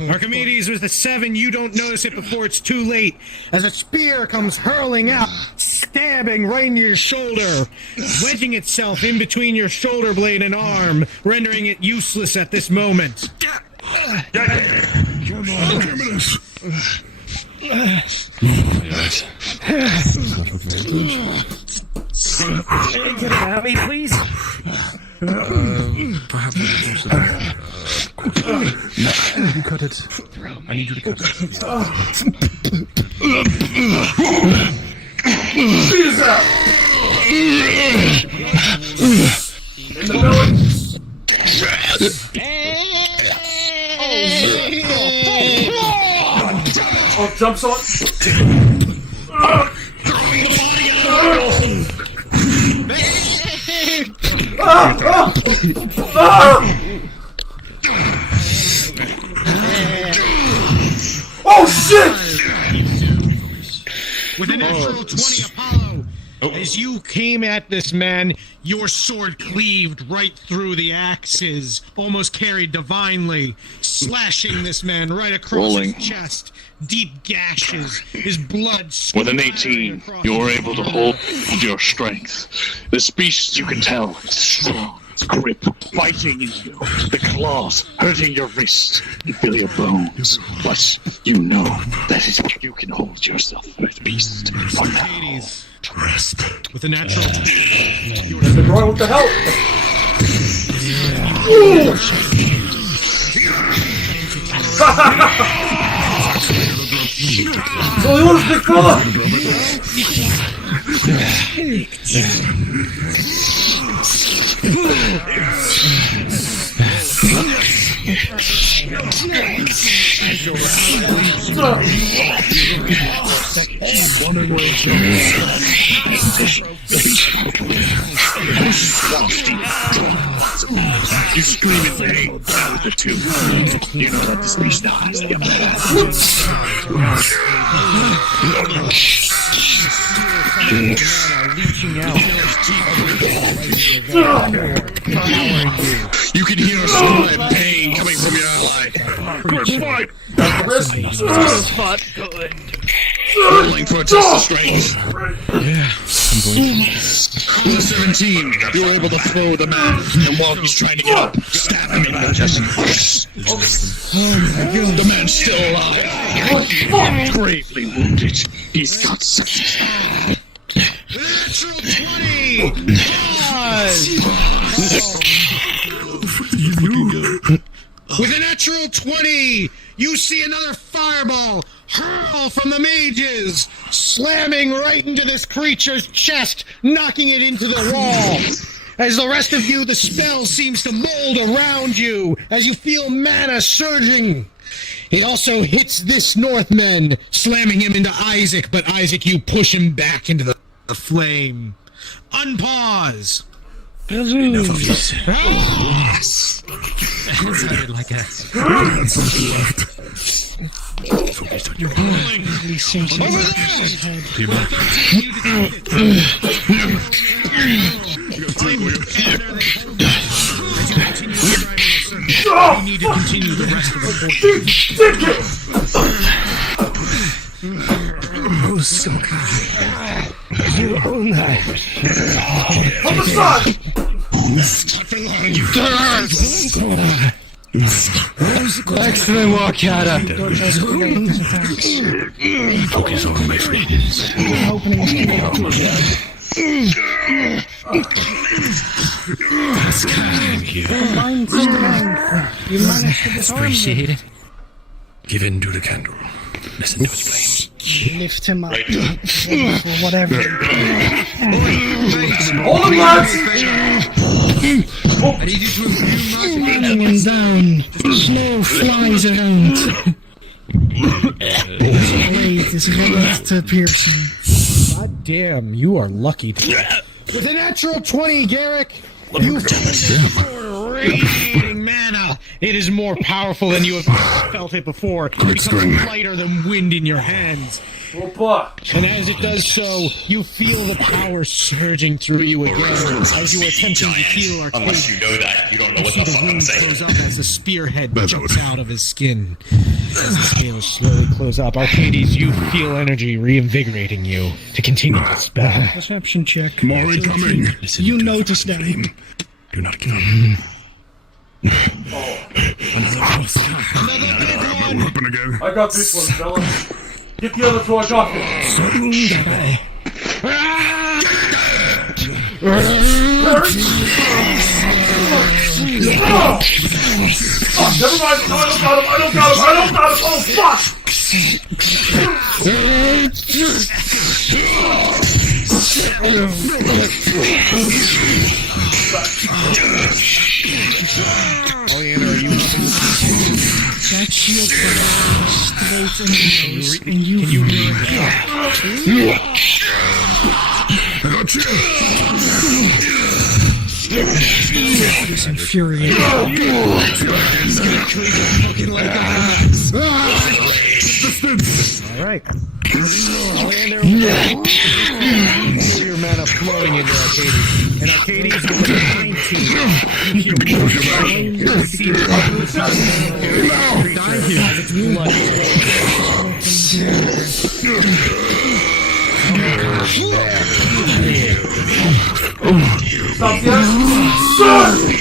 Archimedes with a 7, you don't notice it before it's too late. As a spear comes hurling out, stabbing right into your shoulder, Wedging itself in between your shoulder blade and arm, rendering it useless at this moment. Get it out of me, please. Perhaps we could also you cut it. I need you to cut it. In the belly. Oh, jumps on. Throwing the body out. Oh shit! With a natural 20 Apollo, as you came at this man, your sword cleaved right through the axes, almost carried divinely, slashing this man right across his chest. Deep gashes, his blood. With an 18, you're able to hold your strength. This beast, you can tell, is strong. Its grip biting into you. The claws hurting your wrist. You feel your bones. But you know that is what you can hold yourself with beast for now. Rest. With a natural. The groin, what the hell? So he was big fella! You scream in pain out of the two. You know that this beast now has the upper You can hear a scream of pain coming from your ally. Good fight! Rolling for a test of strength. With a 17, you're able to throw the man, and while he's trying to get up, stab him in the chest. The man's still alive. Gravely wounded. He's got sepsis. Natural 20! With a natural 20, you see another fireball hurl from the mages, slamming right into this creature's chest, knocking it into the wall. As the rest of you, the spell seems to mold around you, as you feel mana surging. It also hits this Northman, slamming him into Isaac, but Isaac, you push him back into the flame. Unpause. Enough of this. Yes! That sounded like a... Focused on your He sinks Over his there! We need to continue the rest of the Oh, so good. You own that. On the side! Not for long, you Excellent walk, Kata. Focus on my friends. That's kind of you. Combined strength. You managed to disarm Appreciate them. it. Give in to the candle. Listen to its flame. lift him up or whatever. Hold him, lads! I need you to imbue magic. Running him down. Snow flies around. His blade is right to pierce him. God damn, you are lucky. With a natural 20, Garrick, you sword radiating mana. It is more powerful than you have felt it before. It becomes lighter than wind in your hands. And as it does so, you feel the power surging through you again as you are attempting to heal Arcades. Unless you know that, you don't know what the The fuck I'm wound saying. close up as the spearhead jumps out of his skin. As the scales slowly close up, Arcades, you feel energy reinvigorating you to continue the spell. Perception check. More incoming. You notice them. Do not kill Another weapon again. I got this one, fella. Get the other two, I got you. Oh, never mind. No, I don't got him. Oh, fuck! Oleander, are you helping? That shield straight in the nose, and you I got you. It's infuriating. Alright. Oleander, feel your mana flowing into Arcades. And Arcades with a 19. You can see the Stop the action!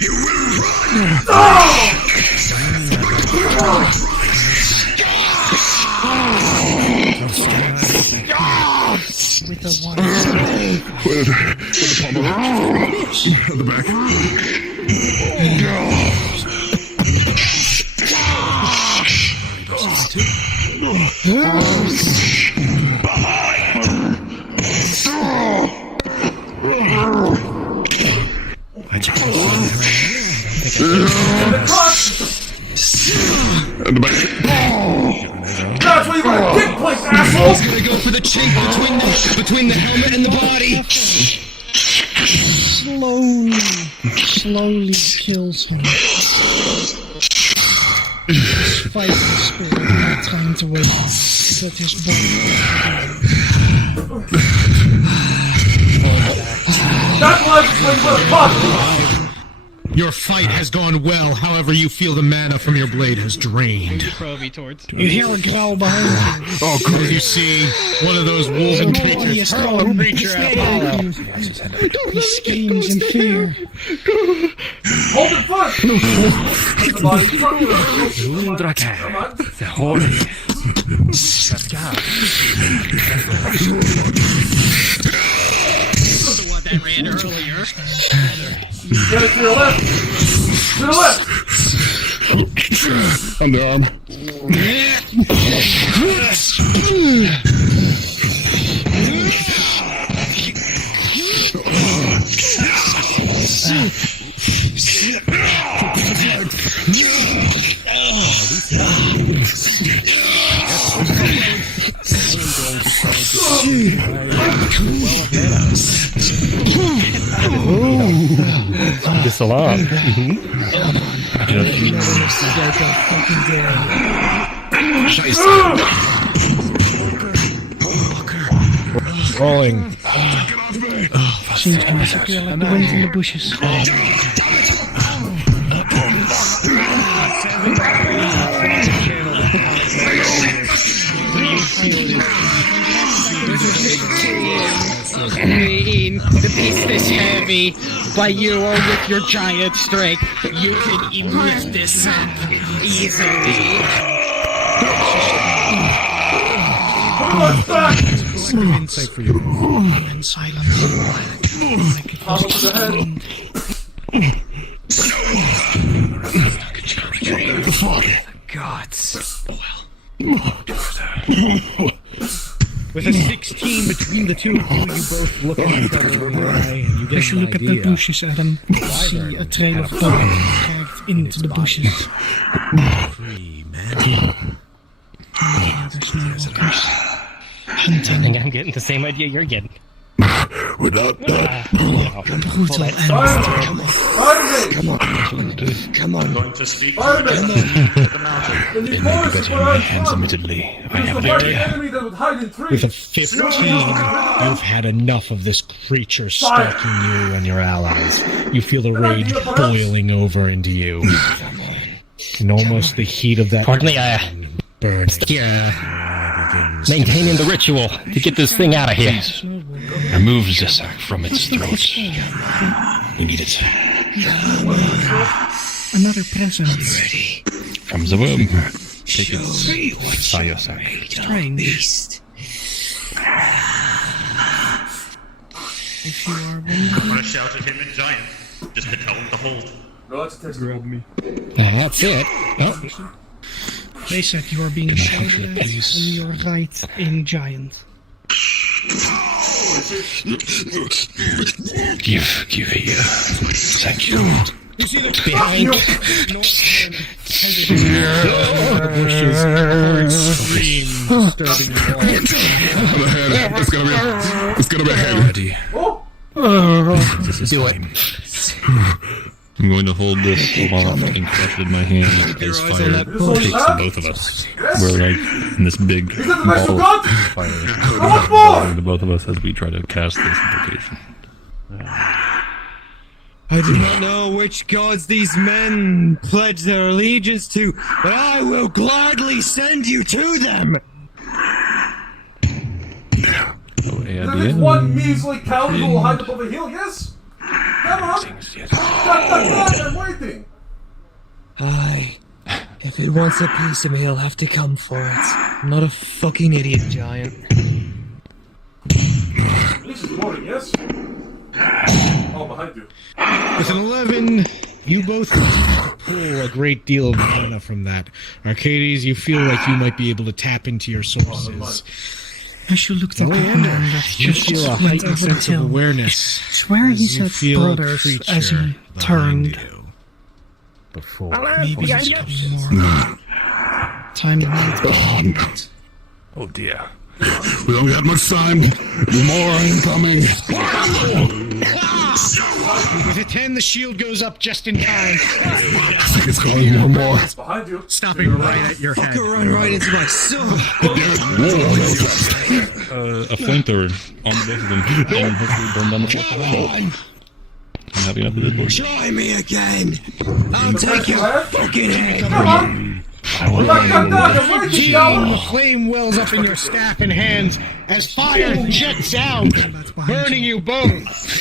You will run! No! With the one. With the pommel. At the back. And the back. That's where you want to dick place, asshole! He's gonna go for the chink between the helmet and the body. Slowly kills him. Fight the spirit, not trying to wait. Set his body. That's why I just Your fight has gone well, however you feel the mana from your blade has drained. You hear a growl behind you. Oh, cool. You see one of those wolven creatures hurl a creature at Apollo. He screams in fear. Hold it first! The body's The one that ran earlier. Get it to your left! To the left! Underarm. Disallow. Rolling. Seems to disappear like the wind in the bushes. Queen, the beast is heavy, but you are with your giant strength. You can emit this easily. Insight for you. In silence. Top of the head. Gods. With a 16 between the two of you, you both look at each other in the eye and you get As you an look at idea. the bushes, Adam, you see a trail of blood dragged into the bushes. Free, man. There's no walkers. I think I'm getting the same idea you're getting. Without that, Brutal and Come on. Going to speak Fireman! the mountain. In the It may be forest better where in my I'm hands, from, admittedly. I there's have a an white idea. enemy that would hide in trees. With a 15, you've had enough of this creature stalking you and your allies. You feel the rage boiling over into you. And almost the heat of that Importantly, burning. maintaining the ritual to get this thing out of here. Remove the sack from its throat. We need it. another present. From the womb. Take its fire sack. Strange. If you are I'm gonna shout at him in giant. Just to tell him to hold. No, that's a test. Grab me. That's it. Oh. They said you are being shouted at on your right in giant. Give here. Thank you. You see the Behind. It's gonna be a head. Ready. This is Do fine. I'm going to hold this aloft and crush it in my hand as fire takes the both of us. We're like in this big ball of fire involving the both of us as we try to cast this invocation. I do not know which gods these men pledge their allegiance to, but I will gladly send you to them! Oh, There is one measly coward who will hide above a hill, yes? Come on! I'm waiting! Aye. If it wants a piece of me, he'll have to come for it. I'm not a fucking idiot, giant. This is boring, yes? Oh, behind you. With an 11, you both pull a great deal of mana from that. Arcades, you feel like you might be able to tap into your sources. I should look at the man that You just feel a went heightened over the sense of hill. awareness. Swear he as you said feel a brothers as creature he behind turned. you. Before Maybe he's coming more. Time to Oh dear. We don't got much time. More incoming. With a 10, the shield goes up just in time. It's calling more and more. Behind you. Stopping right at your head. Run right into my soul! A flamethrower on both of them. And hopefully burn down the floor. I'm happy enough with this board. Try me again! I'll take your fucking head! Team, the flame wells up in your staff and hands as fire jets out, burning you both.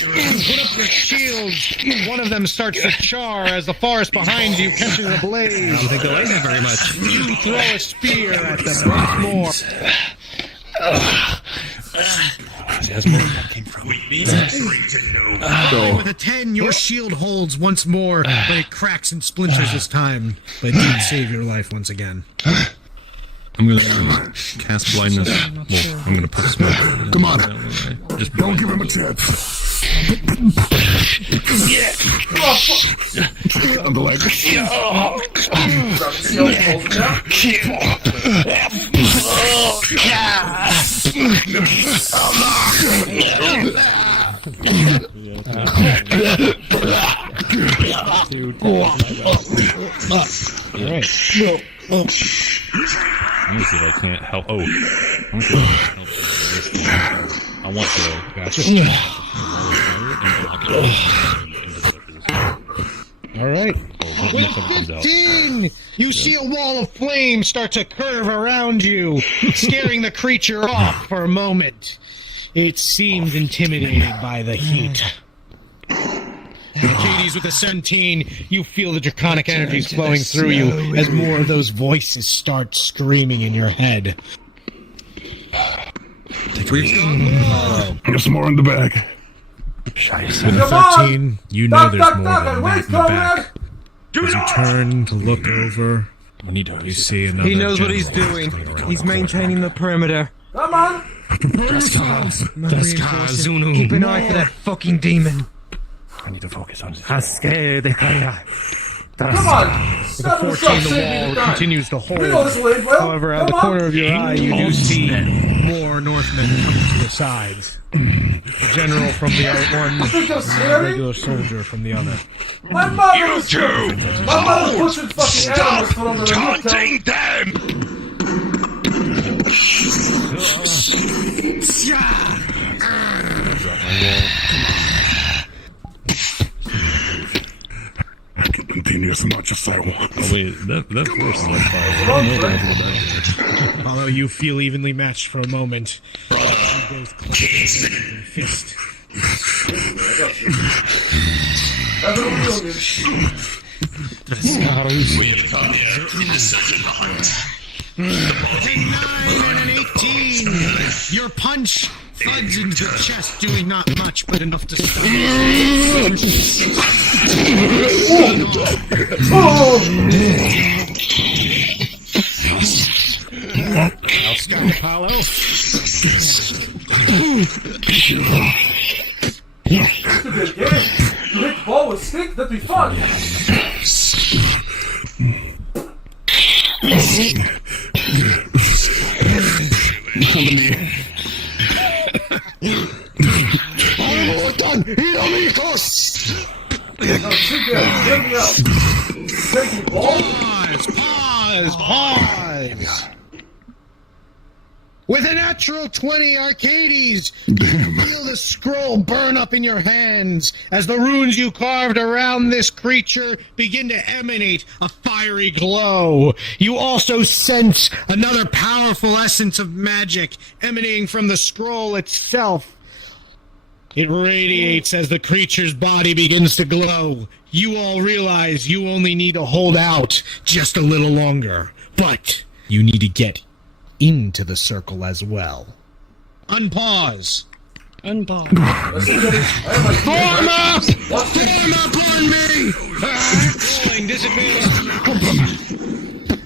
Put up your shields. One of them starts to char as the forest behind you catches a blaze. I don't think they like that very much. You throw a spear at them once more. That's more where that came from. With a 10, your shield holds once more, but it cracks and splinters this time. But it did save your life once again. I'm gonna cast blindness. Well, I'm gonna put smoke. Come on. Just Don't give him a chance. On the leg. Alright. I'm gonna see if I can't help. Oh, I'm gonna see if I can help this thing. I want to. Alright. With 15, you see a wall of flame start to curve around you, scaring the creature off for a moment. It seemed intimidated by the heat. Hades with a 17, you feel the draconic energies flowing through you as more of those voices start screaming in your head. There's some more in the bag. With a 13, you know there's more than that in the back. As you turn to look over, Bonito. You see another. He knows what he's general doing. coming around He's the corner. maintaining the perimeter. Come on! Zunu. Keep an eye for that fucking demon. I need to focus on this. Come on! The fortune the wall continues to hold. We know this way, well. However, out of the Come on. corner of your eye, you do see more Northmen coming to your sides. A general from the one, You think I'm and a scary? regular soldier from the other. My mother is my mother's pushing fucking animals from the Taunting them! I can continue as much as I want. Oh wait, that force is on fire. I don't know what that did. Although you feel evenly matched for a moment, you both clench and fist. We have come here in search of the hunt. 9 and an 18. Your punch thuds into the chest, doing not much, but enough to stop. Now, Sky Apollo. You hit the ball with stick, that'd be fun. No, sit there, get me out. Taking ball? Pause. With a natural 20 Arcades, you feel the scroll burn up in your hands as the runes you carved around this creature begin to emanate a fiery glow. You also sense another powerful essence of magic emanating from the scroll itself. It radiates as the creature's body begins to glow. You all realize you only need to hold out just a little longer, but you need to get into the circle as well. Unpause. Unpause. Form up! Form up on me! Rolling disadvantage.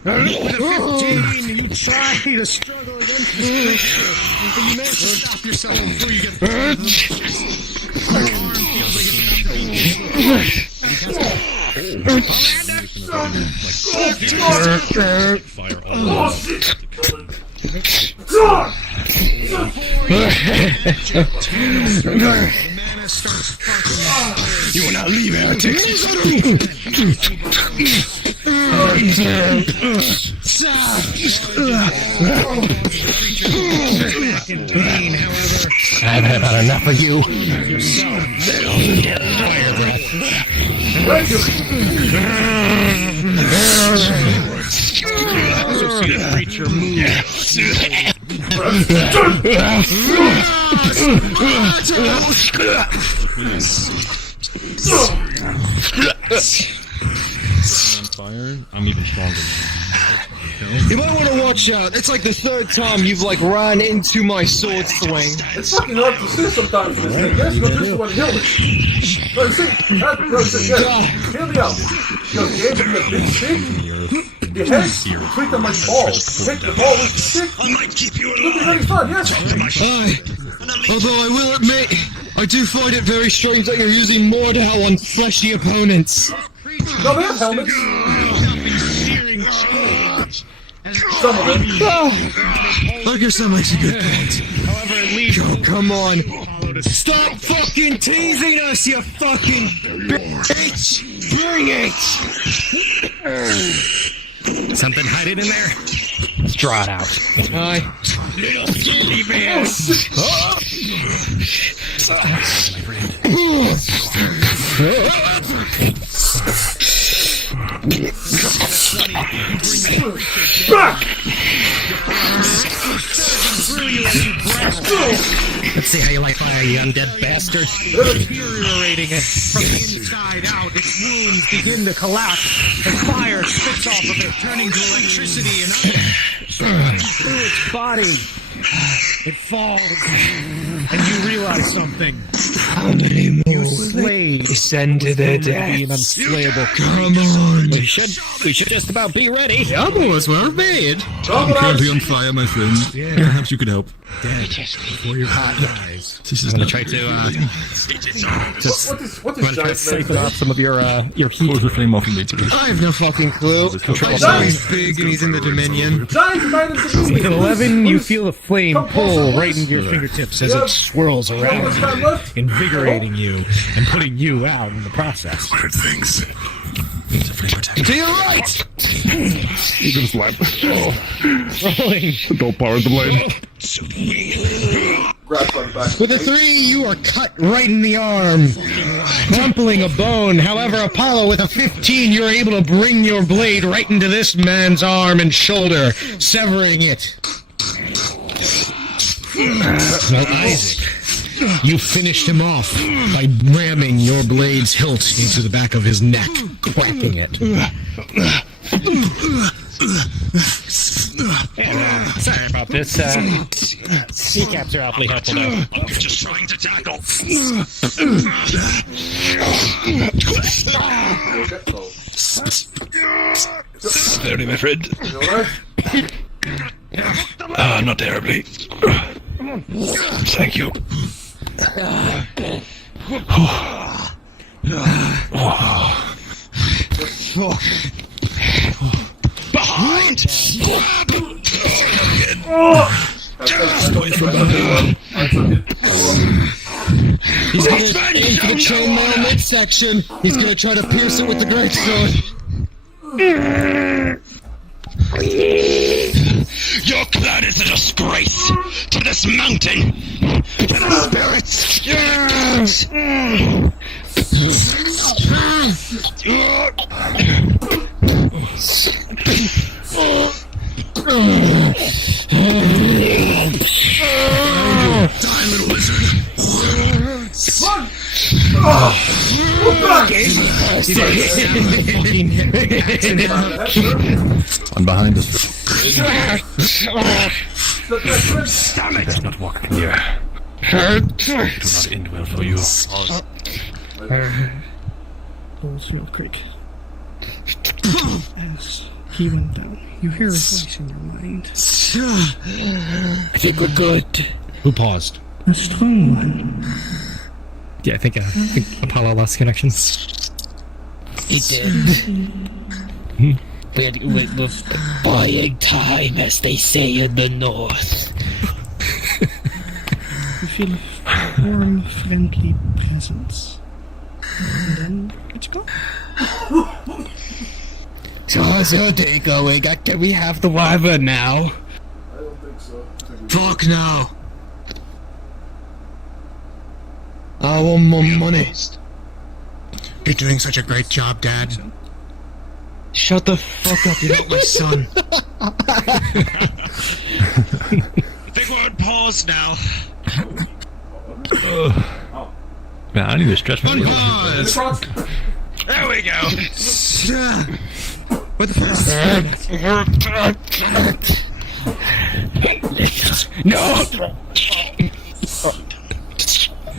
With a 15, you try to struggle against this creature, but you manage to stop yourself before you get Fire all You will not leave, heretic. I've had about enough of you. Also see the creature move. fire. I'm even stronger now. You might want to watch out. It's like the third time you've ran into my sword swing. It's fucking hard to see sometimes. This thing. Yes, go this one. Heal me. No, see. No, see. Yes. Heal me out. You gave me a big stick. The head. Treat them like balls. Take the ball with the stick. I might keep you It'll be very fun. Yes. Although I will admit, I do find it very strange that you're using Mordhau on fleshy opponents. No, they have helmets. Some of them. I guess that makes a good point. Oh, come on. Stop fucking teasing us, you fucking bitch! Bring it! Something hiding in there? Let's draw it out. Hi. Little skinny man! Back! Let's see how you like fire, you undead bastard. Deteriorating it from the inside out. Its wounds begin to collapse as fire spits off of it, turning to electricity and through its body. It falls, and you realize something. How many more? You slay Descend to their the deaths. unflayable Come on. We should just about be ready. Yeah, boys, well made. I'm currently on fire, my friend. Yeah. Perhaps you could help. Dead before your eyes. This is I'm gonna not try to What is giant siphon off some of your heat. Close the flame off immediately. I have no fucking clue. Control I know he's big and he's in the Dominion. Giant violence of With an 11, you feel the flame Come pull closer, right into your please. fingertips as Yeah. it swirls How around much time you, left? invigorating you and putting you out in the process. Weird things. It's a flame protector. To your right! You can slap. Oh, Rolling. don't power the blade. Grab by the back. With a 3, you are cut right in the arm, crumpling a bone. However, Apollo, with a 15, you're able to bring your blade right into this man's arm and shoulder, severing it. Well, Isaac, you finished him off by ramming your blade's hilt into the back of his neck, cracking it. Sorry about this. Kneecaps are awfully helpful though. I'm just trying to tackle. Slowly, my friend. You alright? Not terribly. Thank you. Behind! He's gonna aim for the chainmail midsection. He's gonna try to pierce it with the greatsword. Your clan is a disgrace to this mountain, to the spirits. Die, little lizard. Run! Look back! One behind us. Stomach! Not walk here. It will not end well for you. Oldfield Creek. As he went down, you hear a voice in your mind. I think we're good. Who paused? A strong one. Yeah, I think Apollo lost connection. He did. We're buying time, as they say in the north. You feel a warm, friendly presence. And then it's gone. So how's your day going? Can we have the wyvern now? I don't think so. Fuck no. I want more money. You're doing such a great job, Dad. Shut the fuck up, you're not my son. Think we're on pause now. Man, I need to stretch my Unpause! There we go. What the fuck? No!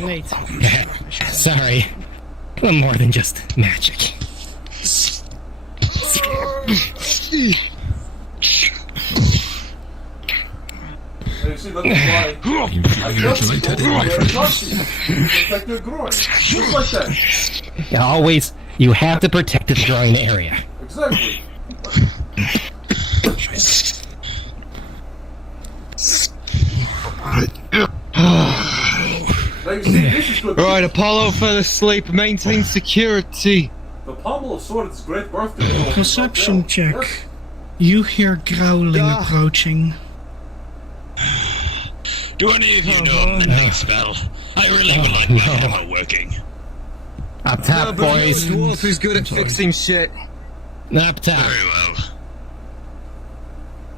Wait. Sorry. I'm more than just magic. You see, that's why. I just protect your groin. Just like that. Always, you have to protect the groin area. Exactly. Now you see, this is good. Alright, Apollo fell asleep. Maintain security. The pommel of sword is great birthday. Perception check. You hear growling approaching. Do any of you know the next spell? I really would like my hammer working. Up top, boys. Dwarf who's good at fixing shit. Up top. Very well.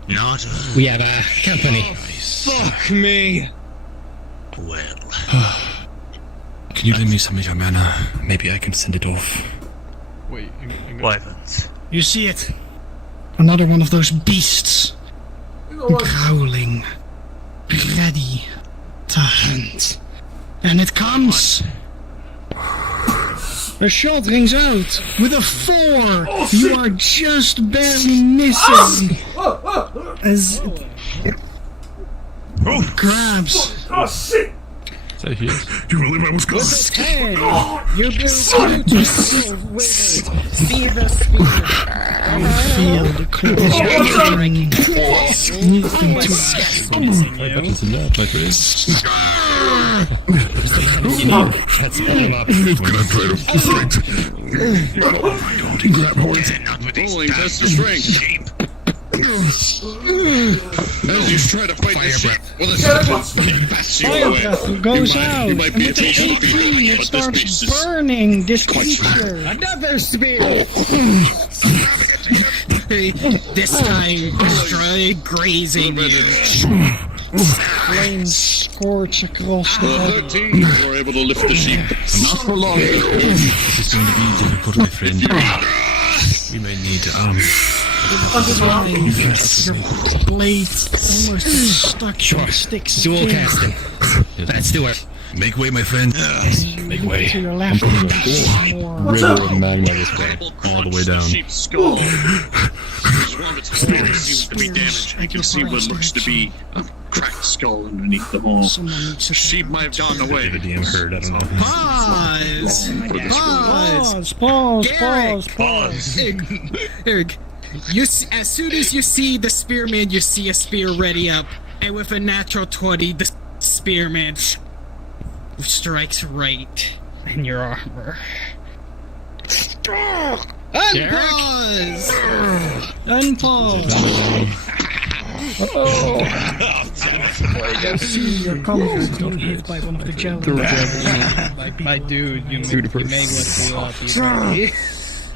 Not We have company. Fuck me. well. Can you lend me some of your mana? Maybe I can send it off. Wyverns. You see it. Another one of those beasts. You know what? Growling. ready to hunt. And it comes. A shot rings out with a 4. You are just barely missing. As it grabs. Oh shit! So he is. You believe I was With gone? his head, you build beautiful wizard. See the spear. Feel the claws moving to Buttons in there, my friend. You've got to try to fight. Don't grab horns. Rolling test of strength. As you try to fight this ship, well, it's bats you Fire away. breath goes out. You might be a With the tasty 18, beast, it but this starts beast is burning this creature. Another spear. This time, destroy grazing you. Flames scorch across the body. 13 were able to lift the sheep. Not for long. This is going to be difficult, my friend. We may need Your blade almost stuck to the stick's Dual skin. casting. Let's do it. Make way, my friend. Make way. To your left, there's more. River of magma this way, all the way down. Sheep's skull. One of its spears seems to be damaged. You can see what looks to be a cracked skull underneath the hole. The sheep might have gotten away. The DM heard, I don't know. Pause. Erg, as soon as you see the spearman, you see a spear ready up. And with a natural 20, the spearman strikes right in your armor. Unpause! Unpause. Your comfort got hit by one of the jellyfish. My dude, you may want to do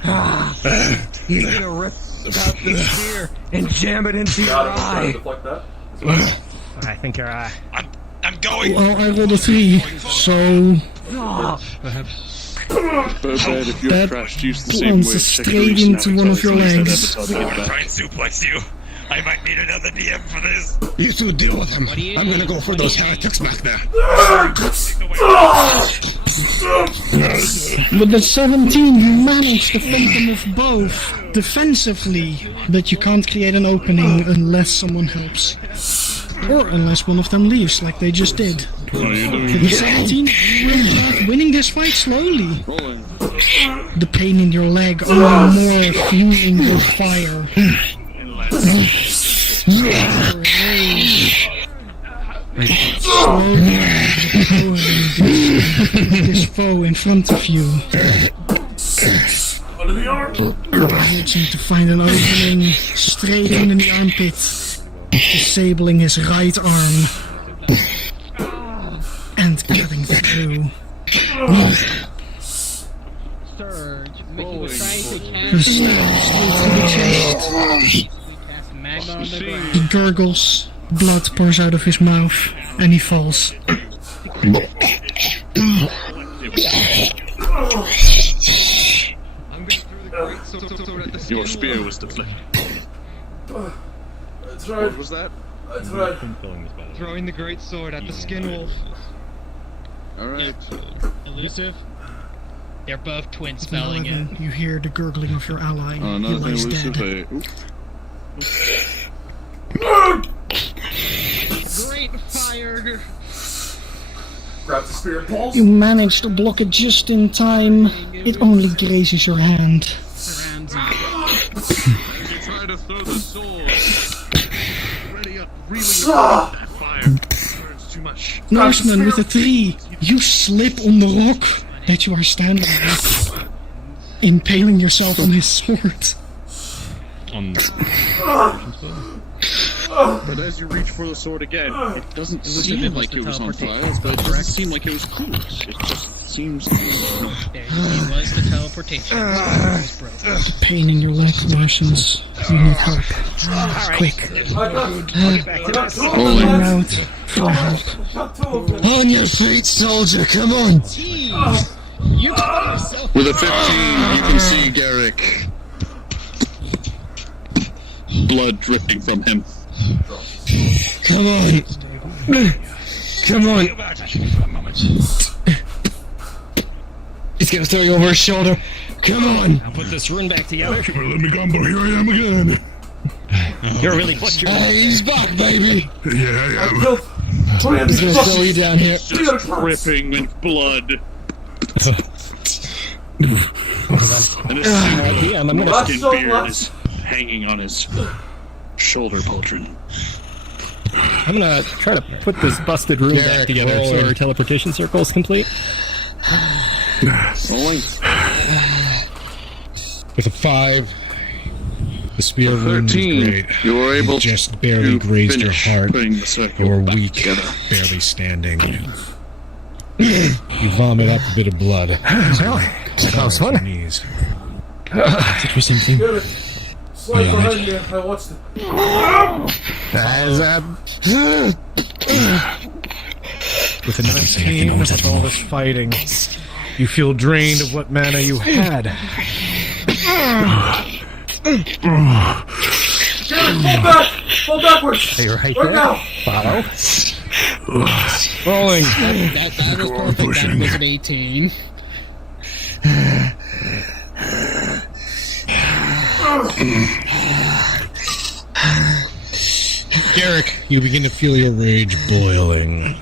up. He's gonna rip out the spear and jam it into your eye. I think your eye. I'm going. Well, I rolled a 3, so Perhaps. Bad if you're that crashed, use the same way. plunges straight into one of your legs. Try and suplex you. I might need another DM for this. You two deal with him. I'm gonna go for those heretics back there. With the 17, you manage to fend them off both defensively, but you can't create an opening unless someone helps. Or unless one of them leaves, like they just did. With the 17, you're winning this fight slowly. The pain in your leg only more fueling your fire. Slowly this foe in front of you. Managing to find an opening straight in the armpit, disabling his right arm and cutting through. Surge, making a try to The stab straight through the chest. cast magma on the ground. He gurgles, blood pours out of his mouth, and he falls. Your spear was deflected. That's right. What was that? That's right. Throwing the great sword at the skin wolf. Alright. Elusive. They're both twin Now spelling it. you hear the gurgling of your ally. He Nothing lies elusive. dead. Great fire! Grabs the spear and pulls. You manage to block it just in time. It only grazes your hand. Surrounds you. You try to throw the sword. Ready up, really up that fire. Burns too much. Norseman with a 3. You slip on the rock that you are standing on, impaling yourself on his sword. But as you reach for the sword again, it doesn't seem like it was on fire, but it doesn't seem like it was cool. It just seems... There he was, the teleportation. Was broken. The pain in your leg worsens. You need help. Quick. Rolling. Run out for help. On your feet, soldier, come on! You call yourself With a 15, you can see Garrick. Blood dripping from him. Come on! Come on. He's gonna throw you over his shoulder. Come on. I'll put this rune back together. Let me go, but here I am again. You're really butchered. Hey, he's back, baby. Yeah. He's gonna throw you down here. Dripping with blood. And his I'm gonna skin beard is hanging on his shoulder pauldron. I'm gonna try to put this busted room back together so our teleportation circle is complete. With a 5, the spear wound is 13, great. you were able It just barely to grazed your finish heart. putting the circle You were back weak, together. barely standing. You vomit up a bit of blood. Close one. Knees. Did we something? Get it. Slide behind me. I watched it. With a 19, with all this fighting, you feel drained of what mana you had. Fall back! Fall backwards! Are you right Right there? now! Follow. Rolling. That was perfect. That was an 18. Garrick, you begin to feel your rage boiling.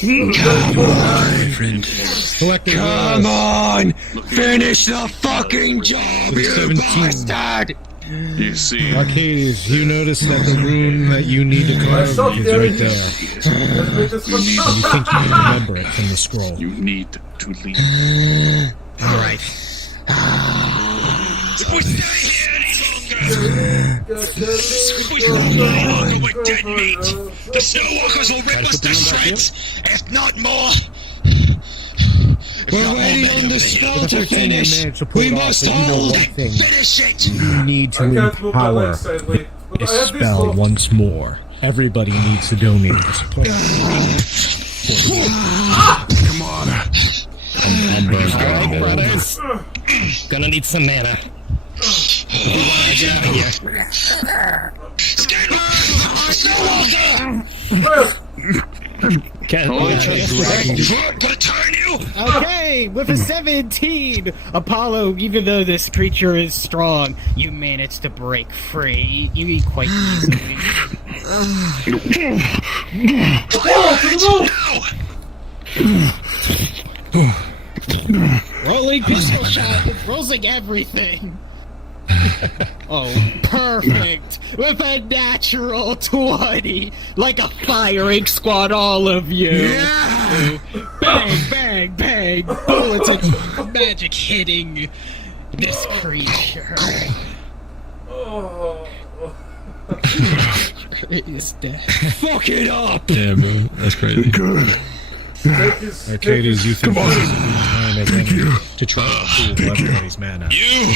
Come on, friend. Come on! Finish the fucking job, you bastard! You see, Arcades, you notice that the rune that you need to carve is right there. Let's make this one. You think you can remember it from the scroll. you need to leave. Alright. If we stay here any longer, if we stay any longer with dead meat, the Snowwalkers will rip us to shreds, if not more. We're waiting on the spell to finish. We must hold. Finish it. You need to I can't move my empower legs sadly. Look, this I have these spell little- once more. Everybody needs to donate this place. Come on. Alright, brothers. Gonna need some mana. Okay, with a 17, Apollo, even though this creature is strong, you managed to break free. You eat quite easily. Rolling pistol shot is rolling everything. Oh, perfect! With a natural 20! Like a firing squad, all of you! Yeah! Bang, bang, bang! Bullets and magic hitting this creature. It is dead. Fuck it up! Yeah, bro. That's crazy. Good. Arcades, you think this is a good time as any to try to pull everybody's mana. You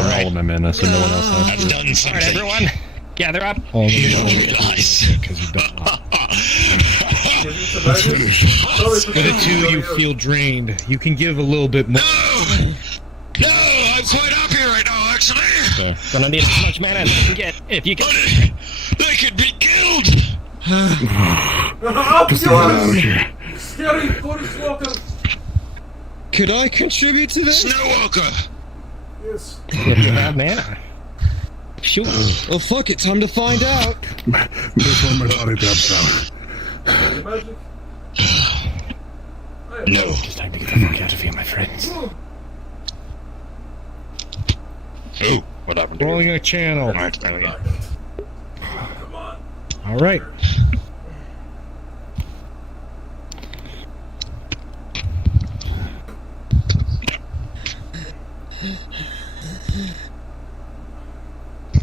are all of my mana, so no one else has. I've done something. Alright, everyone, gather up. All of You them don't realize. because you don't know. For the two, you feel drained. You can give a little bit more. No, I'm quite happy right now, actually. Gonna need as much mana as I can get. If you can. They could be killed. Up yours! Scary Planeswalker! Could I contribute to this? Snowwalker. Yes. You have to have mana. Shoot. Well, fuck it, time to find out. This one my body taps out. Magic? No. It's time to get the fuck out of here, my friends. Oh, what happened? Rolling a channel. Alright, there we go. Come on. All right.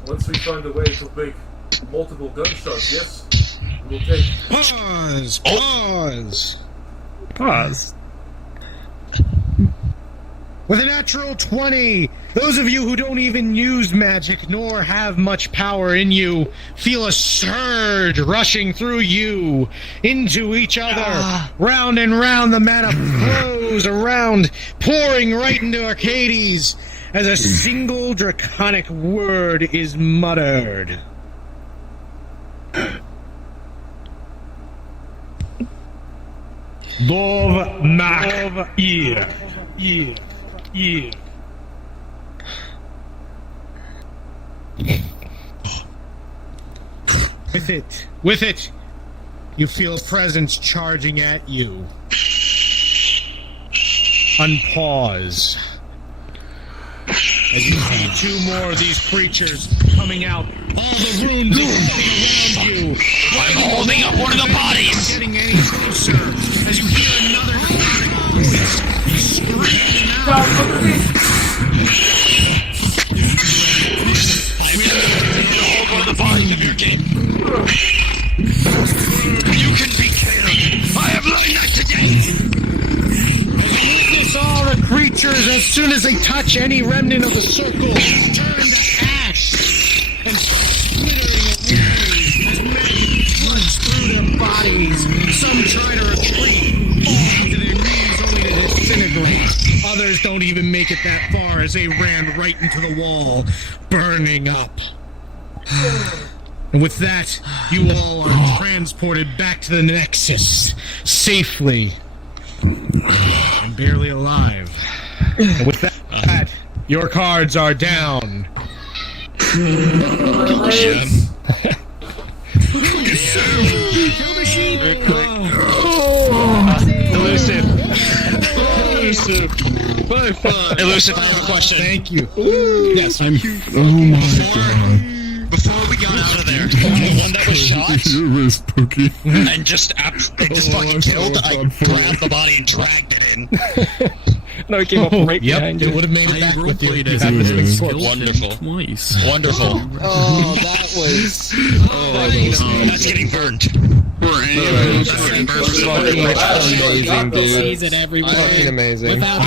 Once we find a way to make multiple gunshots, yes, we'll take. Pause! Pause! Pause. With a natural 20, those of you who don't even use magic nor have much power in you feel a surge rushing through you into each other. Round and round the mana flows around, pouring right into Arcades. as a single draconic word is muttered. Dov Mak Ir. With it, you feel a presence charging at you. Unpause. As you see two more of these creatures coming out, all the runes around you. I'm holding up one of the bodies. Getting any closer as you hear another screaming out. Hold one of the bodies of your game. You can be killed. I have learned that today. Witness all the creatures as soon as they touch any remnant of the circle turn to ash and splittering at wounds as men through their bodies. Some try to retreat, falling to their knees only to disintegrate. Others don't even make it that far as they ran right into the wall, burning up. And with that, you all are transported back to the Nexus, safely and barely alive. And with that, your cards are down. Elusive. Elusive, I have a question. Thank you. Yes. Oh my god. Before we got out of there, the one that was shot You're real spooky. and just fucking killed, I grabbed the body and dragged it in. No, it came up right behind you. It would have made it back with you. roleplayed as That was a the killed Wonderful. him twice. Wonderful. Oh, that was. That's getting burned. Fucking amazing, dude. Sees it everywhere. Fucking amazing. Without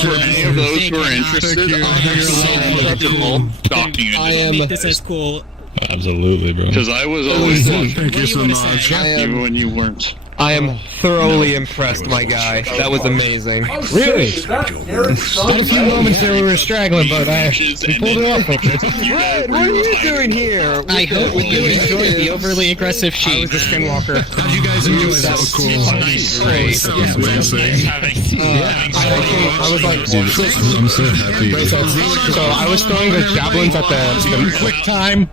For any of those who are interested, I have some documented. I am. make this as cool. Absolutely, bro. Because I was always watching, Thank you so much. even when you weren't. I am thoroughly impressed, my guy. That was amazing. Really? Is that Eric's son? Had a few moments there we were straggling, but we pulled it off. Red, what are you doing here? I hope you enjoyed the overly aggressive sheep. The Skinwalker. How'd you guys enjoy that? So cool. Great. I was like, I'm so happy. So I was throwing the javelins at the quick time.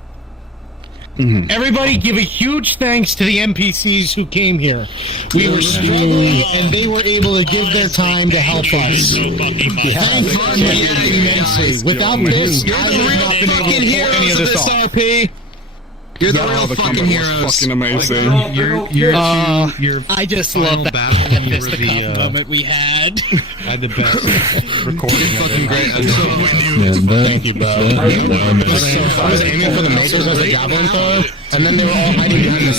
Everybody give a huge thanks to the NPCs who came here. We were struggling, and they were able to give their time to help us. Thank you immensely. Without this, I would not been able to pull any of this off. RP. You're the real fucking heroes. Fucking amazing. I just love that fisticuff moment we had. I had the best recording. Fucking great. Thank you, bud. I was aiming for the makers as a javelin thrower, and then they were all hiding behind the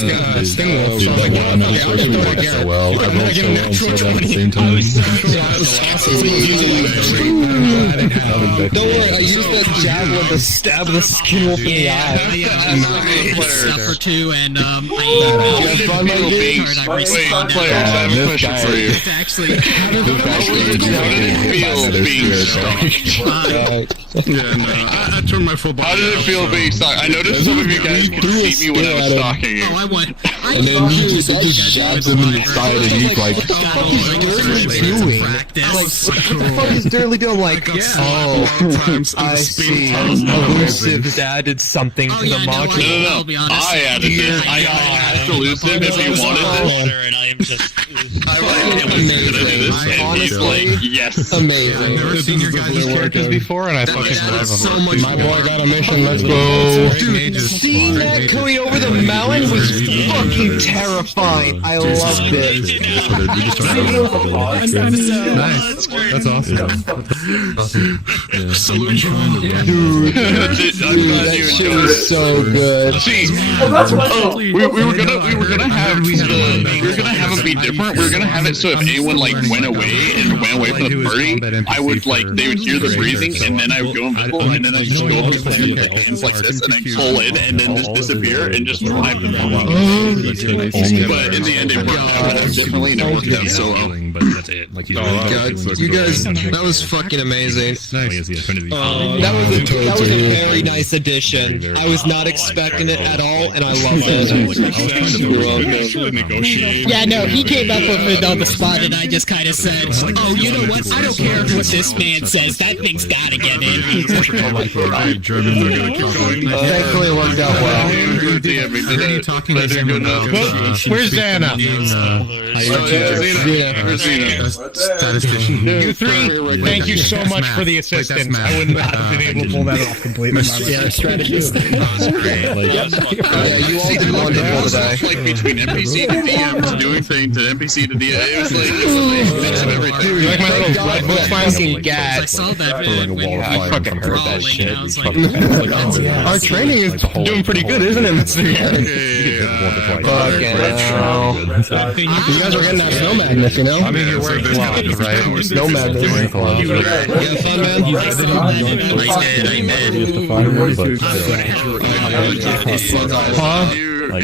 sting wolf. So I was like, I never switched to work so well. I rolled so well and said that at the same time. don't worry, I used that javelin to stab the skin wolf in the eye. Stuff or two, and I Players, I have a question for you. actually How did it feel being stalked? Yeah, no, I turned my full body. How did it feel being stalked? I noticed some of you guys could see me when I was stalking you. And then he just jabs him in the side and he's like, What the fuck is Dirty doing? Like, what the fuck is Dirty doing? Like, oh, I see. Elusive added something to the module. No. I added it. I asked Elusive if he wanted this. And I am just. I like it was gonna do this, and he's like, yes. Amazing. I've never seen your guys' characters before, and I fucking love them. My boy got a mission. Let's go. Dude, seeing that coming over the mountain was fucking terrifying. I loved it. Nice. That's awesome. Dude, that shit was so good. See, we were gonna thought we were gonna have it be different. We were gonna have it so if anyone like went away and went away from the party, I would like they would hear the breathing and then I would go invisible and then I just go up to the hands like this and then pull in and then just disappear and just drive them out. But in the end, it worked out. Definitely, it worked out so well. But that's it. Like you guys, that was fucking amazing. That was a very nice addition. I was not expecting it at all, and I loved it. Yeah, no, he came up with it on the spot, and I just kind of said, "Oh, you know what? I don't care what this man says. That thing's gotta get in." Germans are gonna keep going. Thankfully, it worked out well. Where's Xana? You three, thank you so much for the assistance. I would not have been able to pull that off completely. Yeah, strategist. You all did wonderful today. Like between NPC to DMs, doing things to NPC to DM, it was like mix of everything. Dude, like my little red book fucking gas. I saw that vid when you I fucking heard that shit. I was like, Our training is doing pretty good, isn't it, Mr. You guys are getting that snow madness, you know? I mean, you're wearing gloves, right? Snow madness. You have fun, man? Huh? Like,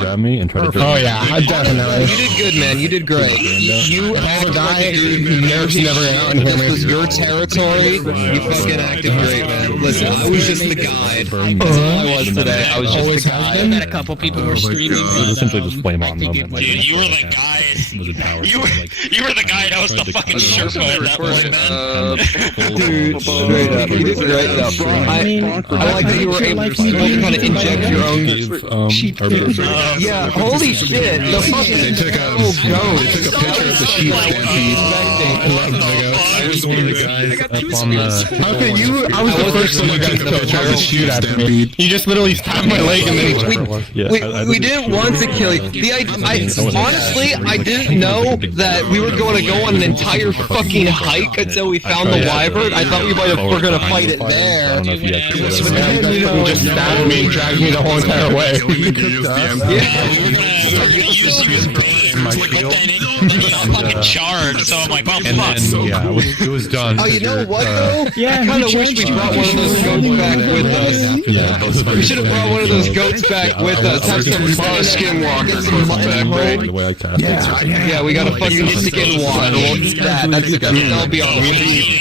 grab me and try to Oh yeah, definitely. You did good, man. You did great. You as a guy who nerfs never out in here. This was your territory. You fucking acted great, man. Listen, I was just the guide. I was today. I was just the guide. I met a couple people who were streaming. essentially just flame on them. And, like, Dude, you were the guy. You were the guy that was the fucking Sherpa at that point, man. Dude, straight up. You did great up. I like that you were able to kind of inject your own. Yeah, holy shit. The fucking They took a picture of the sheep stampede. I was one of the guys up on the... Okay, I was the first one you guys to shoot at me. You just literally stabbed my leg and then... We didn't want to kill you. Honestly, I didn't know that we were going to go on an entire fucking hike until we found the wyvern. I thought we were going to fight it there. You just stabbed me and dragged me the whole entire way. Fucking charge, so I'm like, well, fuck. Yeah, it was done. Oh, you know what though? Yeah, I kind of wish we brought one of those goats back with us. We should have brought one of those goats back with us. Have some skinwalker back, right? Yeah, we got a fucking skinwalker. We'll eat that. That'll be all we need.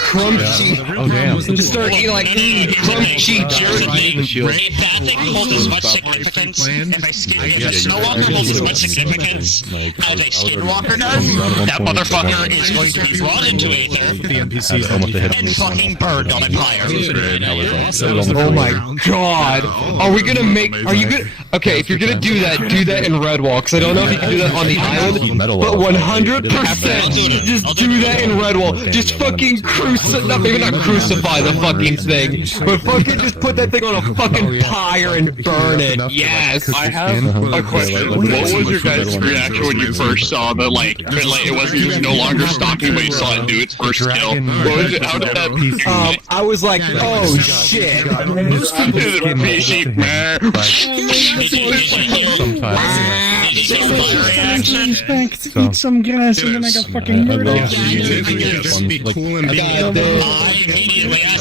Crunchy. Oh damn! Just start eating like crunchy jerky. If that thing holds as much significance, if a Snowwalker holds as much significance as a Skinwalker does, that motherfucker is going to be brought into Aether The NPCs almost hit and fucking burned on a pyre. Oh my god! Are we gonna make? Are you gonna? Okay, if you're gonna do that in Redwall. Because I don't know if you can do that on the island, but 100% just do that in Redwall. Just fucking maybe not crucify the fucking thing, but fucking just put that thing on a fucking pyre and burn it. Yes. I have a question. What was your guys' reaction when you first saw the it was no longer stalking, but you saw it do its first kill? What was it? How did that? I was like, oh shit. Eat some grass and then I got fucking murdered. I immediately asked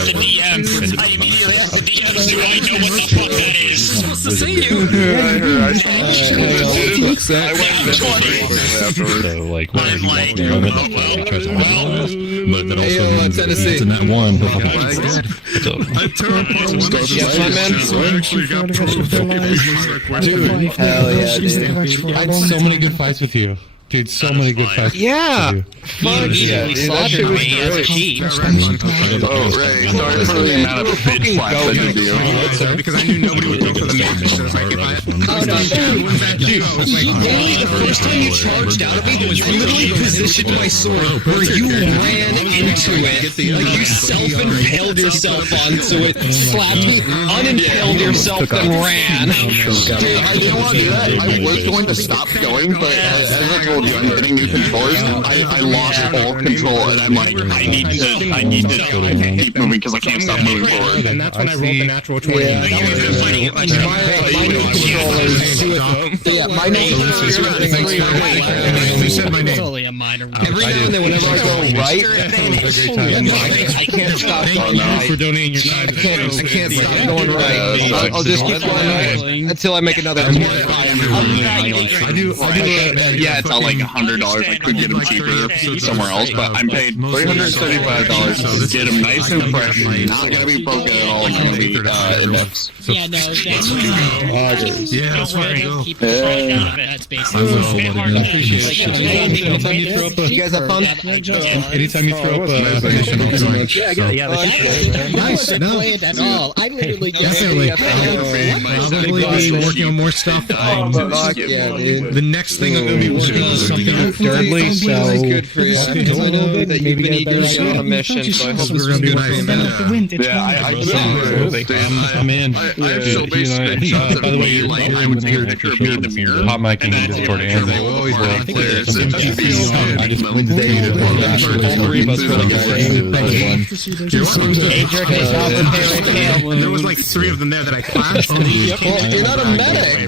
the DM. Do I know what the fuck that is? Supposed to say you. So like whenever he walks in the moment, he tries to but that also means that it's in that one. Dude, hell yeah, dude. I had so many good fights with you. Dude, so many good fights. Yeah! Fuck yeah, dude. That shit was great. Oh, right. Sorry for the amount of bitch slaps I did to you. Because I knew nobody would go for the match. So it's like, if I Literally, the first time you charged out at me, you literally positioned my sword where you ran into it. Like, you self-impaled yourself onto it, slapped me, unimpaled yourself, then ran. Dude, I was going to stop going, but as I told told you I'm getting new controllers. I lost all control, and I'm like, I need to keep moving because I can't stop moving forward. And that's when I rolled the natural 20. Yeah, my name You said my name. Totally a minor. Every now and then, whenever I go right, I can't stop going right. For donating your time. I can't stop going right. I'll just keep going right until I make another. Yeah, it's all like $100. I could get them cheaper somewhere else, but I'm paid $335 to get them nice and fresh. Not gonna be broken at all. It's gonna be index. Yeah, no, that's Yeah, that's where I go. keep it right out of it. That's basically You guys have fun? Anytime you throw up a mission, I'll join. Nice. No. play it at all. I literally just Definitely. Probably be working on more stuff. Fuck yeah, dude. The next thing I'm gonna be working on is something Thirdly, so Good for you. I know that you've been eager to go on a mission, so I hope We're gonna do nice. I'm in. By the way, I'm here to appear in the mirror. Hot mic in Discord and I just three of us were There was like 3 of them there that I clashed. Well, you're not a medic.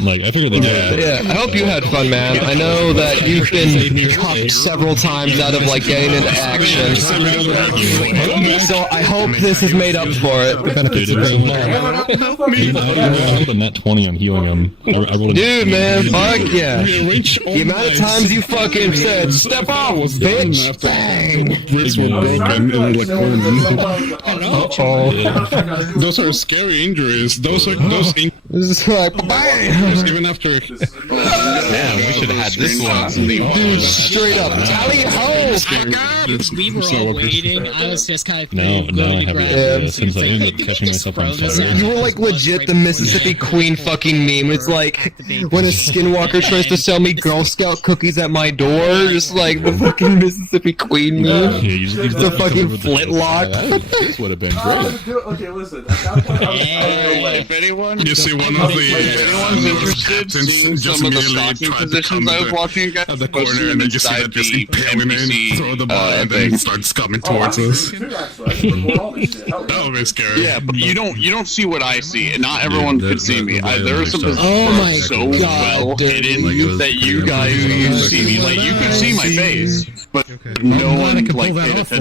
like I figured they did. Yeah, I hope you had fun, man. I know that you've been cuffed several times out of like getting into action. So I hope this has made up for it. I rolled a net 20 on healing him. I rolled a Dude, man, fuck yeah. The amount of times you fucking said, step off, bitch, bang. Wrists were broken and like those are scary injuries. Those injuries, This is like, bang. even after. Damn, we should have had this one. Dude, straight up, tally ho. We were all waiting. I was just kind of No, I haven't. Since I ended up catching myself on fire. You were like legit the Mississippi Queen fucking meme. It's like when a skinwalker tries to sell me Girl Scout cookies at my door, just like the fucking Mississippi Queen meme. It's a fucking flintlock. This would have been great. Okay, listen. At that point, If anyone, You see one of if anyone's interested in seeing some of the stocking positions I was watching against, at the corner, and then you see that just impaling and throw the ball, and then he starts coming towards us. That would be scary. Yeah, but you don't see what I see. Not everyone could see me. There are some positions so well hidden that you guys see me. Like you could see my face, but no one like paid attention